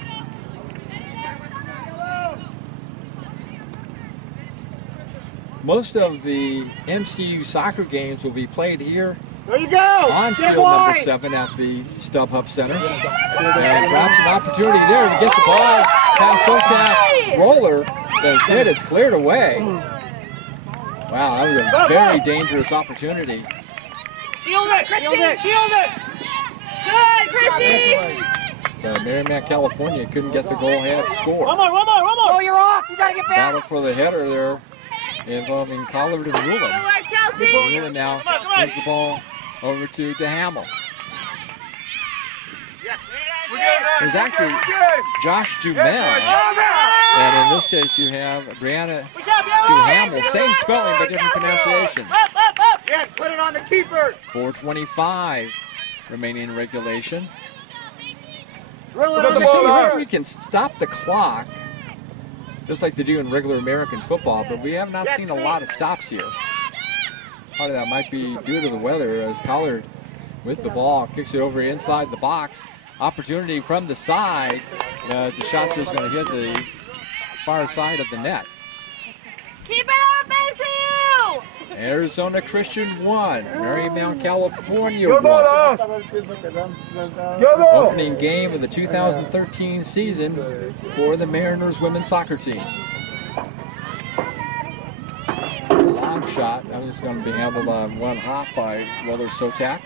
Most of the MCU soccer games will be played here There you go! on field number 7 at the StubHub Center. And perhaps an opportunity there to get the ball past Sotak Roller. But instead it's cleared away. Wow, that was a very dangerous opportunity. Shield it! Shield it! Shield it! Good, Christy! Marymount, California couldn't get the goal ahead score. One more, one more, one more! Oh, you're off! You gotta get back! Battle for the header there involving Collard and Rulin. Good work, Chelsea! Rulin now moves the ball over to DeHamel. Yes! There's actually Josh Dumel, and in this case you have Brianna DeHamel. Same spelling but different pronunciation. Yes, put it on the keeper! 4:25 remaining in regulation. Drill it So on the you see, the ball! referee can stop the clock, just like they do in regular American football, but we have not seen a lot of stops here. Part of that might be due to the weather, as Collard with the ball kicks it over inside the box. Opportunity from the side. The shot is going to hit the far side of the net. Keep it up, ACU! Arizona Christian 1, Marymount, California Good 1. ball, Good ball! Opening game of the 2013 season for the Mariners women's soccer team. shot. That was going to be handled on one hop by Roller Sotak.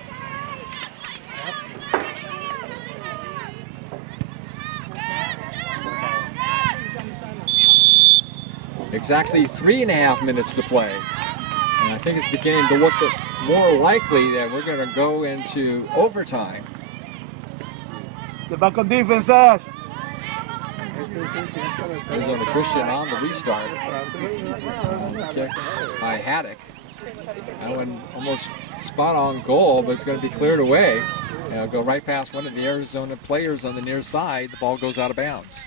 Exactly 3.5 minutes to play. And I think it's beginning to look more likely that we're going to go into overtime. Get back on defense, Ash. Arizona Christian on the restart. Kick by Haddock. That one almost spot on goal, but it's going to be cleared away. And it'll go right past one of the Arizona players on the near side. The ball goes out of bounds.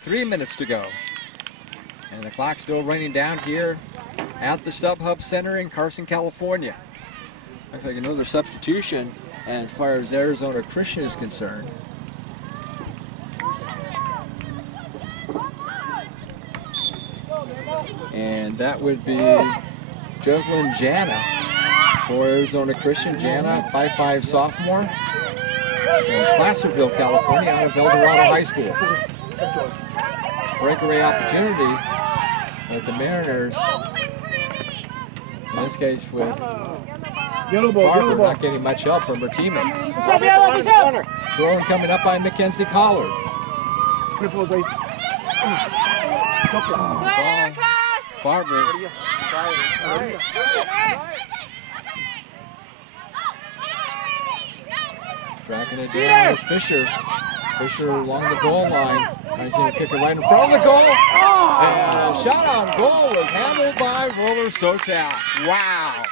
3 minutes to go. And the clock's still running down here at the StubHub Center in Carson, California. Looks like another substitution as far as Arizona Christian is concerned. And that would be Jocelyn Jana for Arizona Christian. Jana, 5'5" sophomore from Placerville, California, out of El Dorado High School. Breakaway opportunity with the Mariners. In this case with Barber not getting much help from her teammates. Throwing coming up by Mackenzie Collard. Barber. Tracking it down is Fisher. Fisher along the goal line. He's going to kick it right in front of the goal. And a shot on goal was handled by Roller Sotak. Wow.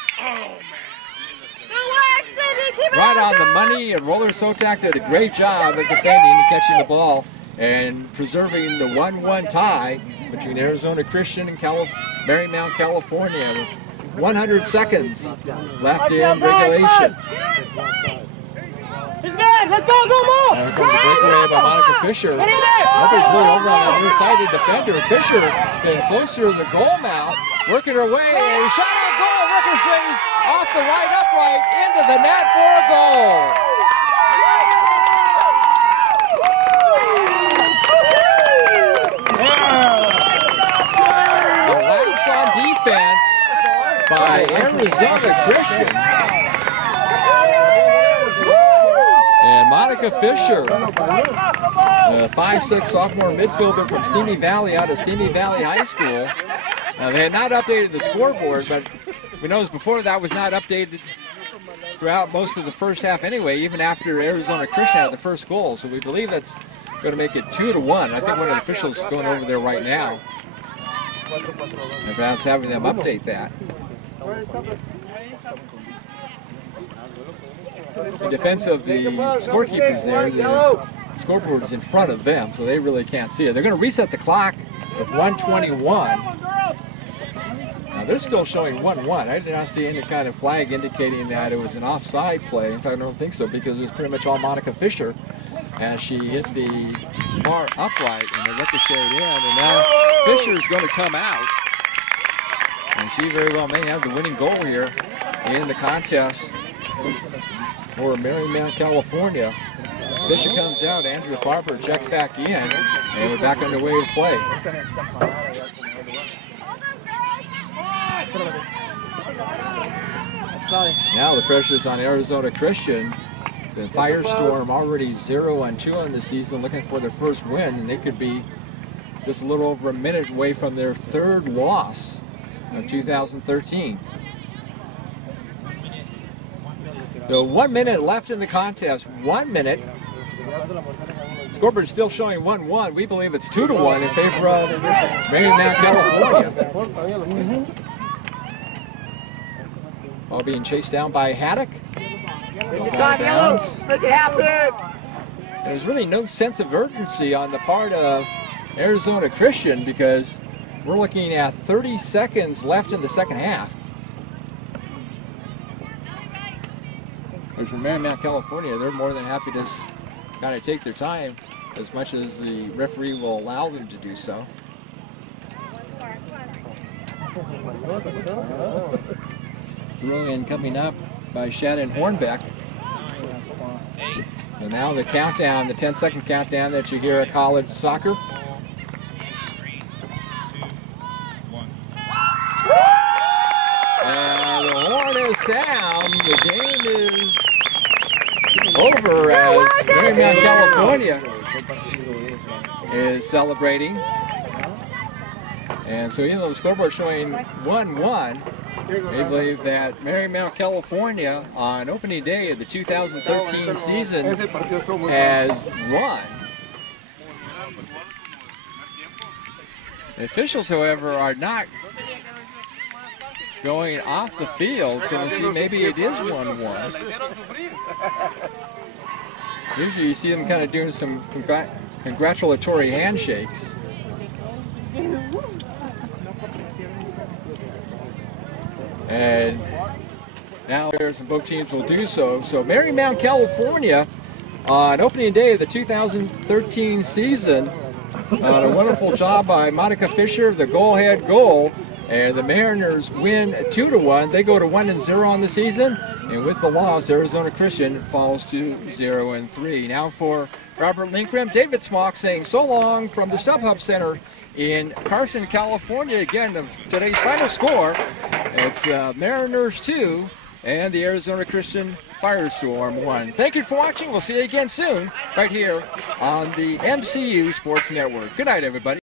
Right on the money, and Roller Sotak did a great job of defending and catching the ball and preserving the 1-1 tie between Arizona Christian and Marymount, California, with 100 seconds left in regulation. Let's go, go, move! Now comes a breakaway by Monica Fisher. Nobody's really over on that near-sided defender. Fisher getting closer to the goal mouth, working her way, and shot on goal, ricochets off the right upright into the net for a goal. A lapse on defense by Arizona Christian. And Monica Fisher, a 5'6" sophomore midfielder from Simi Valley out of Simi Valley High School. Now, they had not updated the scoreboard, but we know before that was not updated throughout most of the first half anyway, even after Arizona Christian had the first goal. So we believe that's going to make it 2-1. I think one of the officials is going over there right now and perhaps having them update that. In defense of the scorekeepers there, the scoreboard is in front of them, so they really can't see it. They're going to reset the clock with 1:21. Now they're still showing 1-1. I did not see any kind of flag indicating that it was an offside play. In fact, I don't think so, because it was pretty much all Monica Fisher as she hit the far upright and it ricocheted in, and now Fisher's going to come out. And she very well may have the winning goal here in the contest for Marymount, California. Fisher comes out, Andrea Farber checks back in, and we're back underway to play. Now the pressure's on Arizona Christian. The Firestorm already 0-2 on the season, looking for their first win, and they could be just a little over a minute away from their third loss of 2013. So 1 minute left in the contest. 1 minute. Scoreboard is still showing 1-1. We believe it's 2-1 in favor of Marymount, California. Ball being chased down by Haddock. Goes out of bounds. There's really no sense of urgency on the part of Arizona Christian, because we're looking at 30 seconds left in the second half. Whereas from Marymount, California, they're more than happy to kind of take their time as much as the referee will allow them to do so. Throw in coming up by Shannon Hornbeck. And now the countdown, the 10-second countdown that you hear at college soccer. over as Marymount, California is celebrating. And so even though the scoreboard showing 1-1, they believe that Marymount, California on opening day of the 2013 season has won. The officials, however, are not going off the field, so we'll see maybe it is 1-1. Usually you see them kind of doing some congratulatory handshakes. And now both teams will do so. So Marymount, California on opening day of the 2013 season. A wonderful job by Monica Fisher, the goal-head goal. And the Mariners win 2-1. They go to 1-0 on the season. And with the loss, Arizona Christian falls to 0-3. Now for Robert Linkram, David Smock saying so long from the StubHub Center in Carson, California. Again, today's final score, it's Mariners 2 and the Arizona Christian Firestorm 1. Thank you for watching. We'll see you again soon right here on the MCU Sports Network. Good night, everybody.